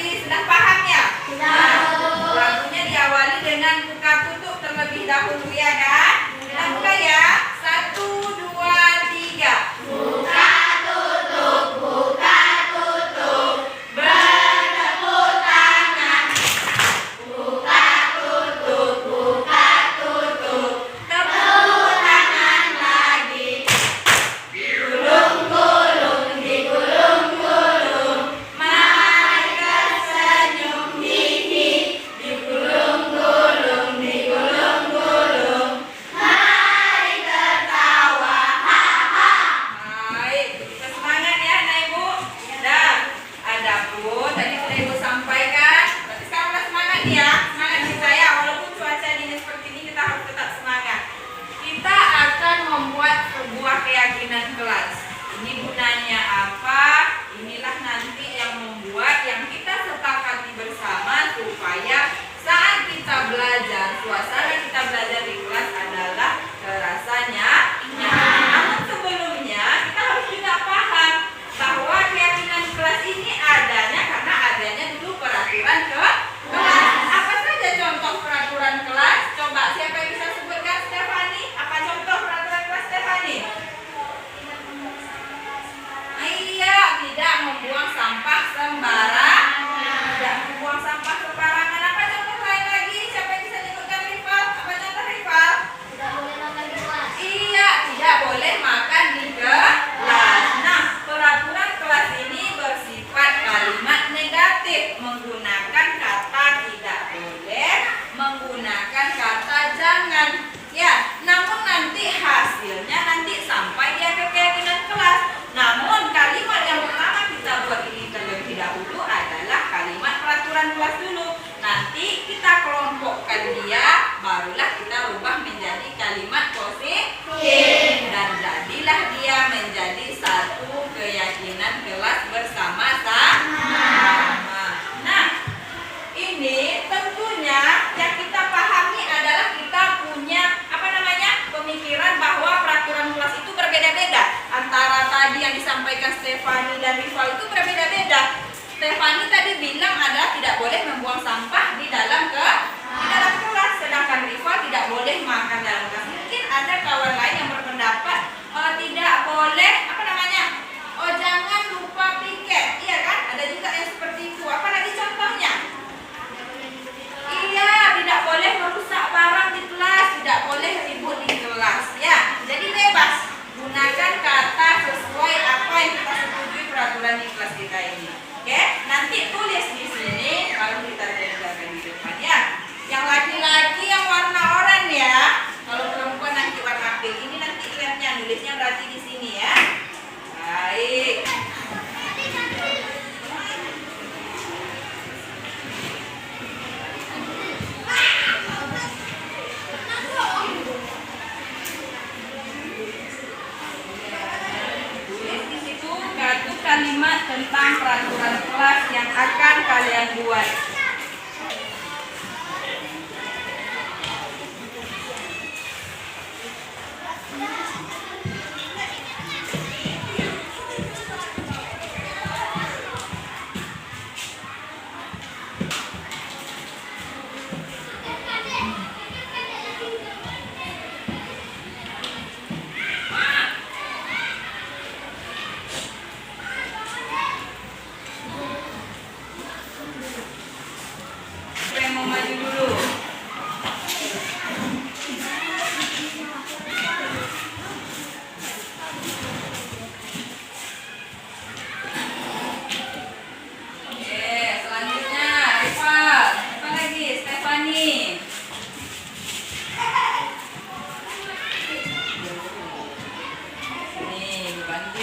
Sudah paham ya? Sudah. Lagunya diawali dengan buka tutup terlebih dahulu ya kan? Kita buka ya. 1, 2, 3. Buka tutup, bertepuk tangan. Buka tutup, tepuk tangan lagi. Digulung-gulung, digulung-gulung. Mari tersenyum hihi. Digulung-gulung, digulung-gulung. Mari tertawa haha. Baik, kita semangat ya anak ibu. Dah, adapun tadi sudah ibu sampaikan. Berarti sekarang udah semangat ya. Semangat kita ya, walaupun cuaca dingin seperti ini kita harus tetap semangat. Kita akan membuat sebuah keyakinan kelas. Ini gunanya apa? Inilah nanti yang membuat yang kita sepakati bersama supaya saat kita belajar, suasana kita belajar di kelas adalah rasanya nyaman. Namun sebelumnya kita harus juga paham bahwa keyakinan kelas ini adanya karena adanya dulu peraturan kelas. Apa saja contoh peraturan kelas? Coba siapa yang bisa sebutkan, Stefani? Apa contoh peraturan kelas Stefani? Iya, tidak membuang sampah sembarangan. Tidak membuang sampah sembarangan. Apa contoh lain lagi? Siapa yang bisa nyebutkan Rival? Apa contoh Rival? Iya, tidak boleh makan di kelas. Nah, peraturan kelas ini bersifat kalimat negatif, menggunakan kata tidak boleh, menggunakan kata jangan. Ya, namun nanti hasilnya nanti sampai dia ke keyakinan kelas. Namun kalimat yang pertama kita buat ini terlebih dahulu adalah kalimat peraturan kelas dulu. Nanti kita kelompokkan dia, barulah kita rubah menjadi kalimat positif. Dan jadilah dia menjadi satu keyakinan kelas bersama-sama. Nah, ini tentunya yang kita pahami adalah kita punya pemikiran bahwa peraturan kelas itu berbeda-beda. Antara tadi yang disampaikan Stefani dan Rival itu berbeda-beda. Stefani tadi bilang adalah tidak boleh membuang sampah di dalam kelas, sedangkan Rival tidak boleh makan dalam kelas. Mungkin ada kawan lain yang berpendapat tidak boleh jangan lupa piket, iya kan? Ada juga yang seperti itu. Apa lagi contohnya? Iya, tidak boleh merusak barang di kelas, tidak boleh ribut di kelas, ya. Jadi bebas, gunakan kata sesuai apa yang kita setujui peraturan di kelas kita ini. Oke, nanti tulis di sini, baru kita kerjakan di depan ya. Yang laki-laki yang warna oranye ya, kalau perempuan nanti warna pink. Ini nanti lihatnya, nulisnya berarti di sini ya. Baik. Kalimat tentang peraturan kelas yang akan kalian buat.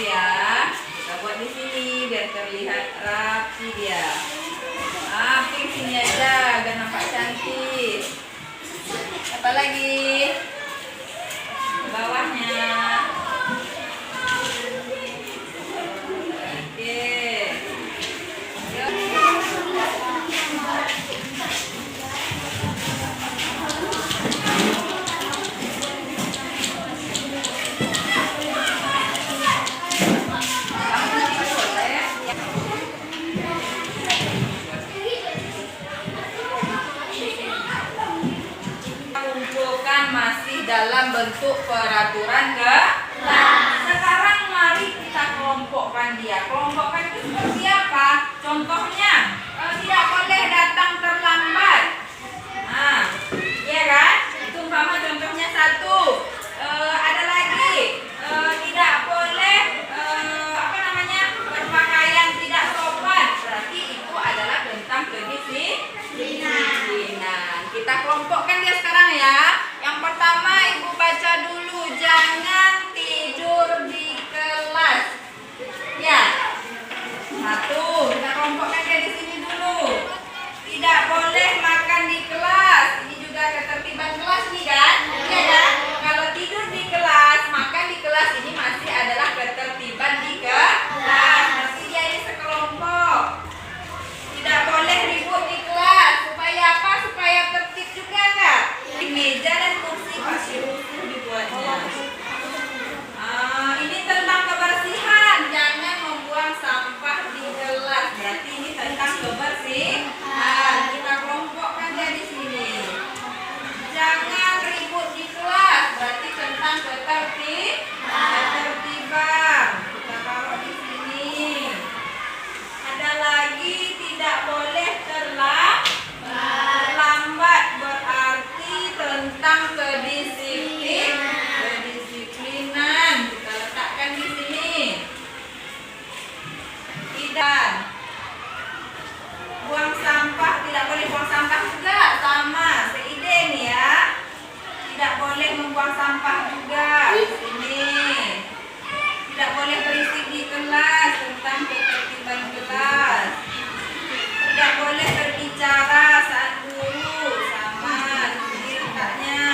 ya. Kita buat di sini biar terlihat rapi dia. Rapi sini aja biar nampak cantik. Apa lagi? Ke bawahnya. Oke. Yuk. Kumpulkan masih dalam bentuk peraturan ke sekarang mari kita kelompokkan dia. Kelompokkan itu seperti apa? Contohnya tidak boleh datang terlambat. Nah, iya kan? Itu umpama contohnya satu. Ada lagi tidak boleh berpakaian tidak sopan. Berarti itu adalah tentang kedisiplinan. Kita kelompokkan dia sekarang ya. Yang pertama ibu baca dulu, jangan tidur di kelas. Ya. Satu, kita kelompokkan dia di sini dulu. Tidak boleh makan di kelas. Ini juga ketertiban kelas nih kan? Iya kan? Kalau tidur di kelas, makan di kelas ini masih adalah ketertiban di kelas. Nanti dia ini sekelompok. Tidak boleh ribut di kelas. Supaya apa? Supaya tertib juga enggak? Di meja dan kursi pasti rusuh dibuatnya. Ini tentang kebersihan. Jangan membuang sampah di kelas. Berarti ini tentang kebersihan. Kita kelompokkan dia di sini. Jangan ribut di kelas. Berarti tentang ketertiban. Kita taruh di sini. Ada lagi tidak boleh terlambat. Berarti tentang kedisiplinan. Kita letakkan di sini. Tidak buang sampah, tidak boleh buang sampah juga, sama seide nih ya. Tidak boleh membuang sampah juga di sini. Tidak boleh berisik di kelas, tentang ketertiban kelas. Tidak boleh berbicara saat guru, sama di sini letaknya.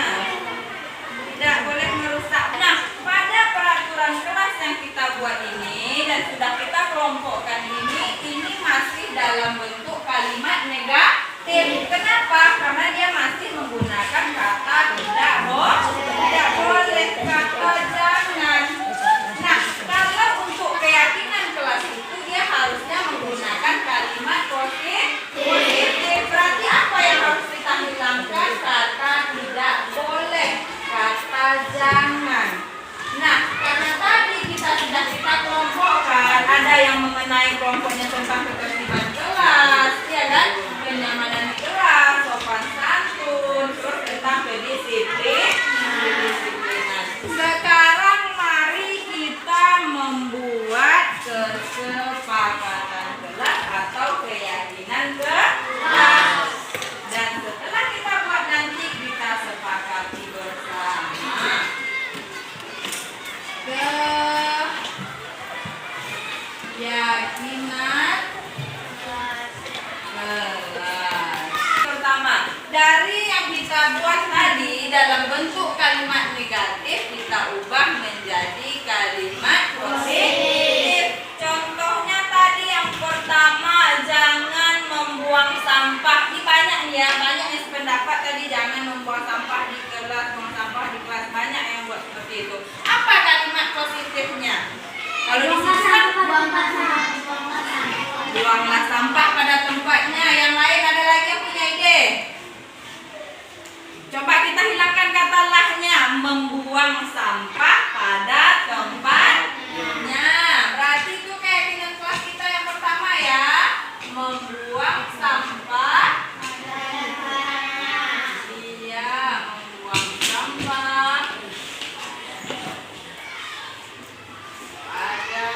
Tidak boleh merusak. Nah, pada peraturan kelas yang kita buat ini dan sudah kita kelompokkan ini masih dalam bentuk kalimat negatif. Kenapa? Karena dia masih menggunakan kata tidak boleh, kata jangan. Nah, kalau untuk keyakinan kelas itu dia harusnya menggunakan kalimat positif. Berarti apa yang harus kita hilangkan? Kata tidak boleh, kata jangan. Nah, karena tadi kita sudah kelompokkan, ada yang mengenai kelompoknya tentang ketertiban kelas, ya kan? Kenyamanan di kelas, sopan santun, terus tentang kedisiplinan. Sekarang mari kita membuat kesepakatan kelas atau keyakinan kelas. Dan setelah kita buat nanti kita sepakati bersama. Keyakinan kelas. Pertama, dari yang kita buat tadi dalam bentuk kalimat negatif kita ubah menjadi kalimat positif. Contohnya tadi yang pertama, jangan membuang sampah. Ini banyak nih ya, banyak yang sependapat tadi jangan membuang sampah di kelas, buang sampah di kelas, banyak yang buat seperti itu. Apa kalimat positifnya? Kalau disisihkan, buanglah sampah pada tempatnya. Yang lain ada lagi yang punya ide? Coba kita hilangkan kata lahnya. Membuang sampah pada tempatnya. Berarti itu keyakinan kelas kita yang pertama ya. Membuang sampah. Iya, membuang sampah pada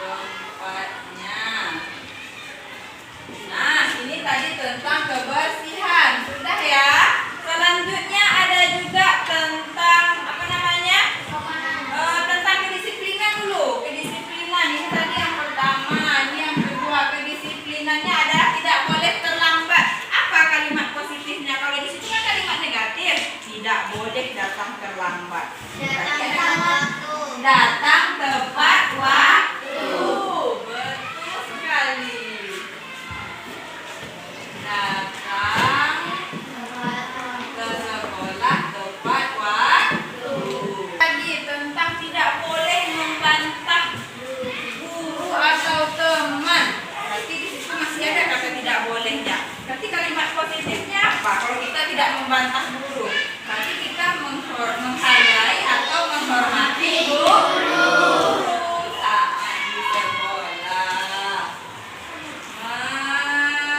tempatnya. Nah, ini tadi tentang kebersihan. Sudah ya. Selanjutnya ada juga Datang tepat waktu. Betul sekali. Datang ke sekolah tepat waktu. Lagi tentang tidak boleh membantah guru atau teman. Berarti di situ masih ada kata tidak bolehnya. Berarti kalimat positifnya apa? Kalau kita tidak membantah guru, berarti kita menghargai atau menghormati guru saat di sekolah.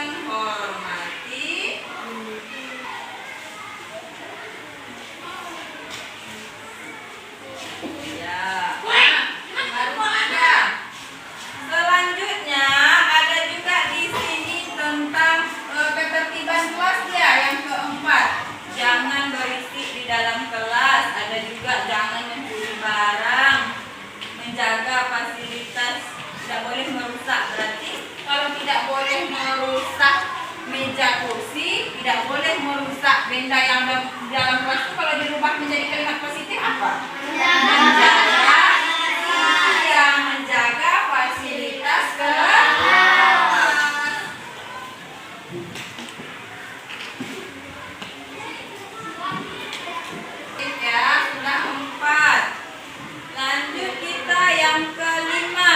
Menghormati ya. Baru ada. Selanjutnya ada juga di sini tentang ketertiban kelas ya, yang keempat. Jangan berisik di dalam kelas. Ada juga jangan mencuri barang, menjaga fasilitas, tidak boleh merusak. Berarti kalau tidak boleh merusak meja kursi, tidak boleh merusak benda yang ada di dalam kelas itu, kalau dirubah menjadi kalimat positif apa? Menjaga fasilitas kelas. Ya, sudah 4. Lanjut kita yang kelima.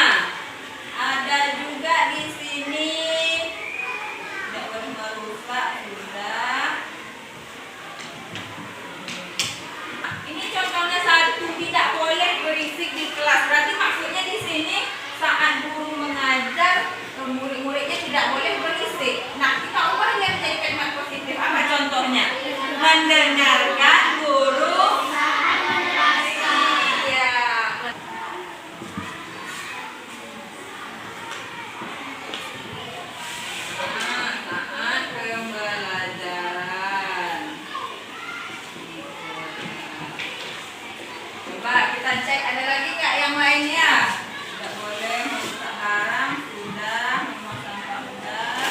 Ada juga di sini tidak boleh merusak, sudah. Ini contohnya satu, tidak boleh berisik di kelas. Berarti maksudnya di sini saat guru mengajar, murid-muridnya tidak boleh berisik. Nah, kita ubah dia menjadi kalimat positif. Apa contohnya? Mendengarkan guru. Iya. Saat pembelajaran. Coba kita cek, ada lagi nggak yang lainnya? Tidak boleh merusak barang, sudah. Membuang sampah, sudah.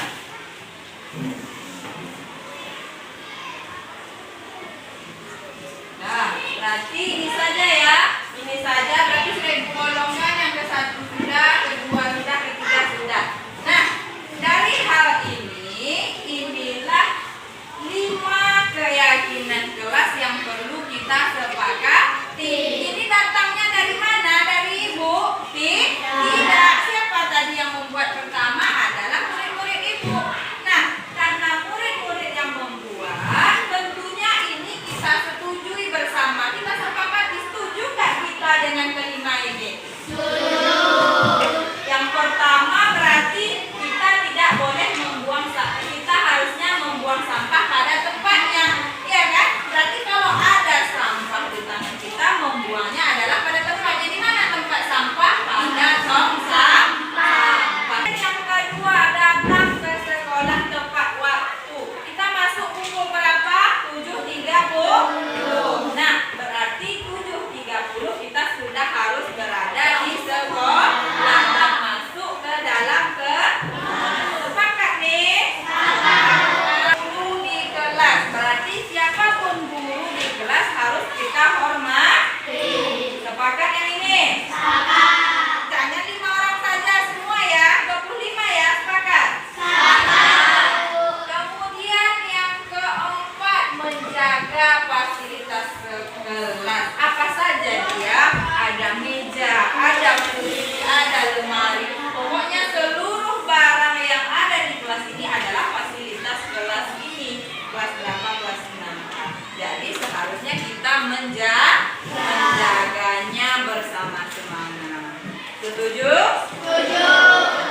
Nah, berarti ini saja ya. Ini saja berarti sudah digolongkan. Yang ke satu sudah, kedua sudah, ketiga sudah. Nah, dari hal ini, inilah 5 keyakinan kelas yang perlu kita sepakati. Ini datangnya dari mana? Dari ibu? Tidak. Siapa tadi yang membuat pertama? Adalah murid-murid ibu. Nah, karena murid-murid yang membuat, tentunya ini kita setujui bersama. Kita sepakati, setuju nggak kita dengan kelima ini? Yang pertama berarti kita tidak boleh membuang sampah. Kita harusnya membuang sampah pada tempatnya, ya kan? Berarti kalau ada sampah di tangan kita, membuangnya adalah pada tempatnya. Di mana tempat sampah? Pada tong sampah. Yang kedua, datang ke sekolah tepat waktu. Kita masuk pukul berapa? 7.30. Nah, berarti 7.30 kita sudah harus berada di sekolah dan masuk ke dalam sepakat nih? Guru di kelas. Berarti siapapun guru di kelas harus kita hormati. Sepakat yang ini? Jangan 5 orang saja semua ya. 25 ya, sepakat? Kemudian yang keempat, menjaga fasilitas kelas. Apa saja dia? Ada meja, ada kursi, ada lemari. Pokoknya seluruh barang yang ada di kelas ini adalah fasilitas kelas ini. Kelas berapa? Kelas 6. Jadi seharusnya kita menjaganya bersama-sama. Setuju? Setuju.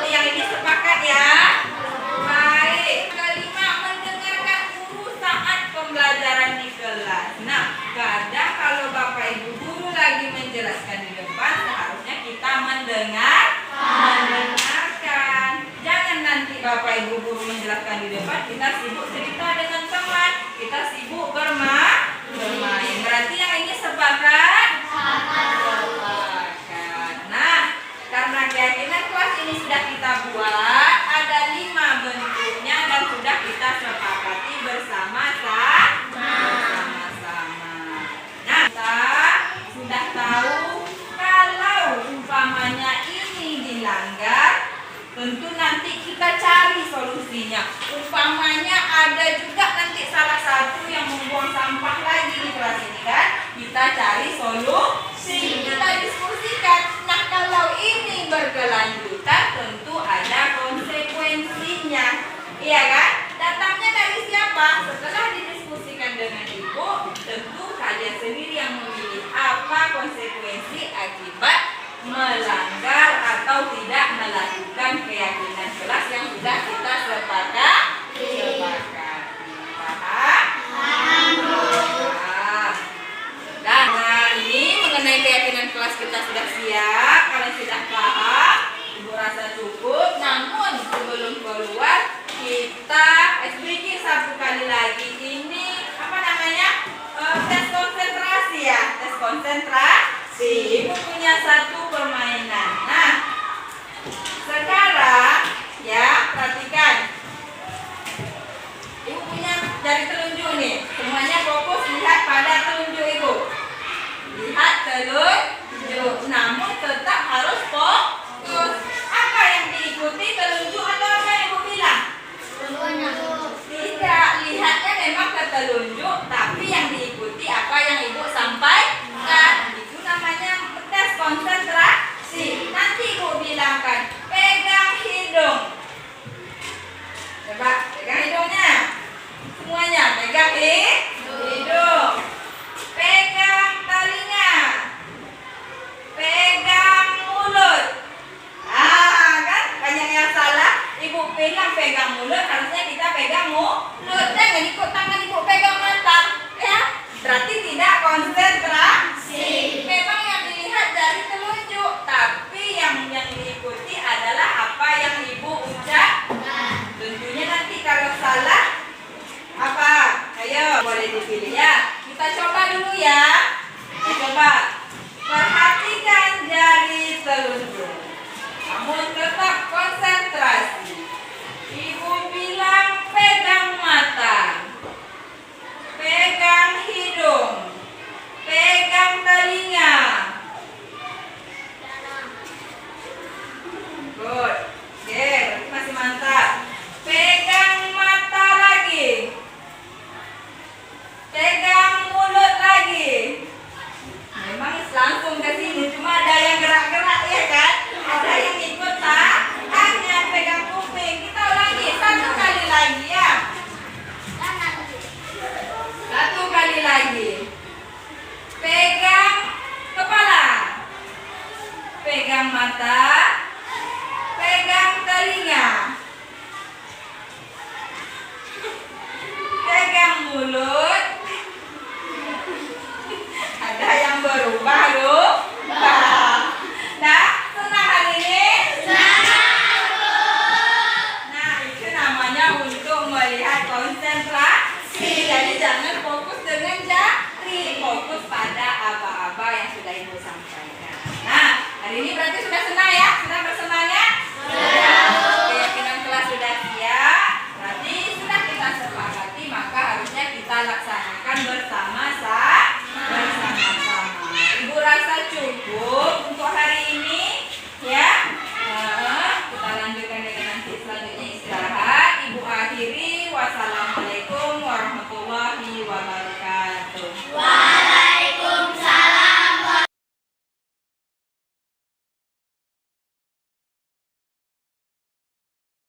Yang ini sepakat ya? Baik. Kelima, mendengarkan guru saat pembelajaran di kelas. Nah, kadang kalau Bapak Ibu guru lagi menjelaskan di depan, seharusnya kita mendengarkan. Jangan nanti Bapak Ibu guru menjelaskan di depan, kita sibuk cerita dengan teman, kita sibuk bermain. Berarti yang ini sepakat? Sepakat. Nah, karena keyakinan kelas ini sudah kita buat, ada 5 bentuknya dan sudah kita sepakati bersama-sama. Nah, kita sudah tahu solusinya. Umpamanya ada juga nanti salah satu yang membuang sampah lagi di kelas ini kan, kita cari solusi, kita diskusikan. Nah, kalau ini berkelanjutan tentu ada konsekuensinya, iya kan? Datangnya dari siapa? Setelah didiskusikan dengan ibu, tentu kalian sendiri yang memilih apa konsekuensi akibat melanggar atau tidak melakukan keyakinan kelas yang sudah kita sepakati. Paham? Paham. Dan ini mengenai keyakinan kelas kita sudah siap, kalian sudah paham, ibu rasa cukup. Namun sebelum keluar kita sedikit satu kali lagi, ini apa namanya, tes konsentrasi ya, tes konsentrasi. Ibu punya satu permainan. Nah, sekarang ya perhatikan, ibu punya jari telunjuk nih, semuanya fokus lihat pada telunjuk ibu, lihat telunjuk, namun tetap harus fokus. Apa yang diikuti, telunjuk atau apa yang ibu bilang? Tidak, lihatnya memang ke telunjuk, tapi yang diikuti apa yang ibu sampaikan. Itu namanya tes konsentrasi. Nanti ibu bilangkan, pegang hidung. Coba pegang hidungnya. Semuanya pegang hidung. Pegang telinga. Pegang mulut. Kan banyak yang salah. Ibu bilang pegang mulut, harusnya kita pegang mulut. Jangan ikut tangan ibu pegang mata, ya. Berarti tidak konsentrasi. Memang yang dilihat dari telunjuk, tapi yang diikuti adalah apa yang ibu ucapkan. Tentunya nanti kalau salah apa? Ayo boleh dipilih ya. Kita coba dulu ya. Kita coba. Perhatikan jari telunjuk. Namun tetap konsentrasi. Ibu bilang pegang mata, pegang hidung, pegang telinga. Good. Oke, masih mantap. Pegang mata lagi. Pegang mulut lagi. Memang langsung ke sini, cuma ada yang gerak-gerak ya kan? Ada yang ikut tangannya, pegang kuping. Kita ulangi satu kali lagi ya. Satu kali lagi. Pegang kepala. Pegang mata. Pegang telinga.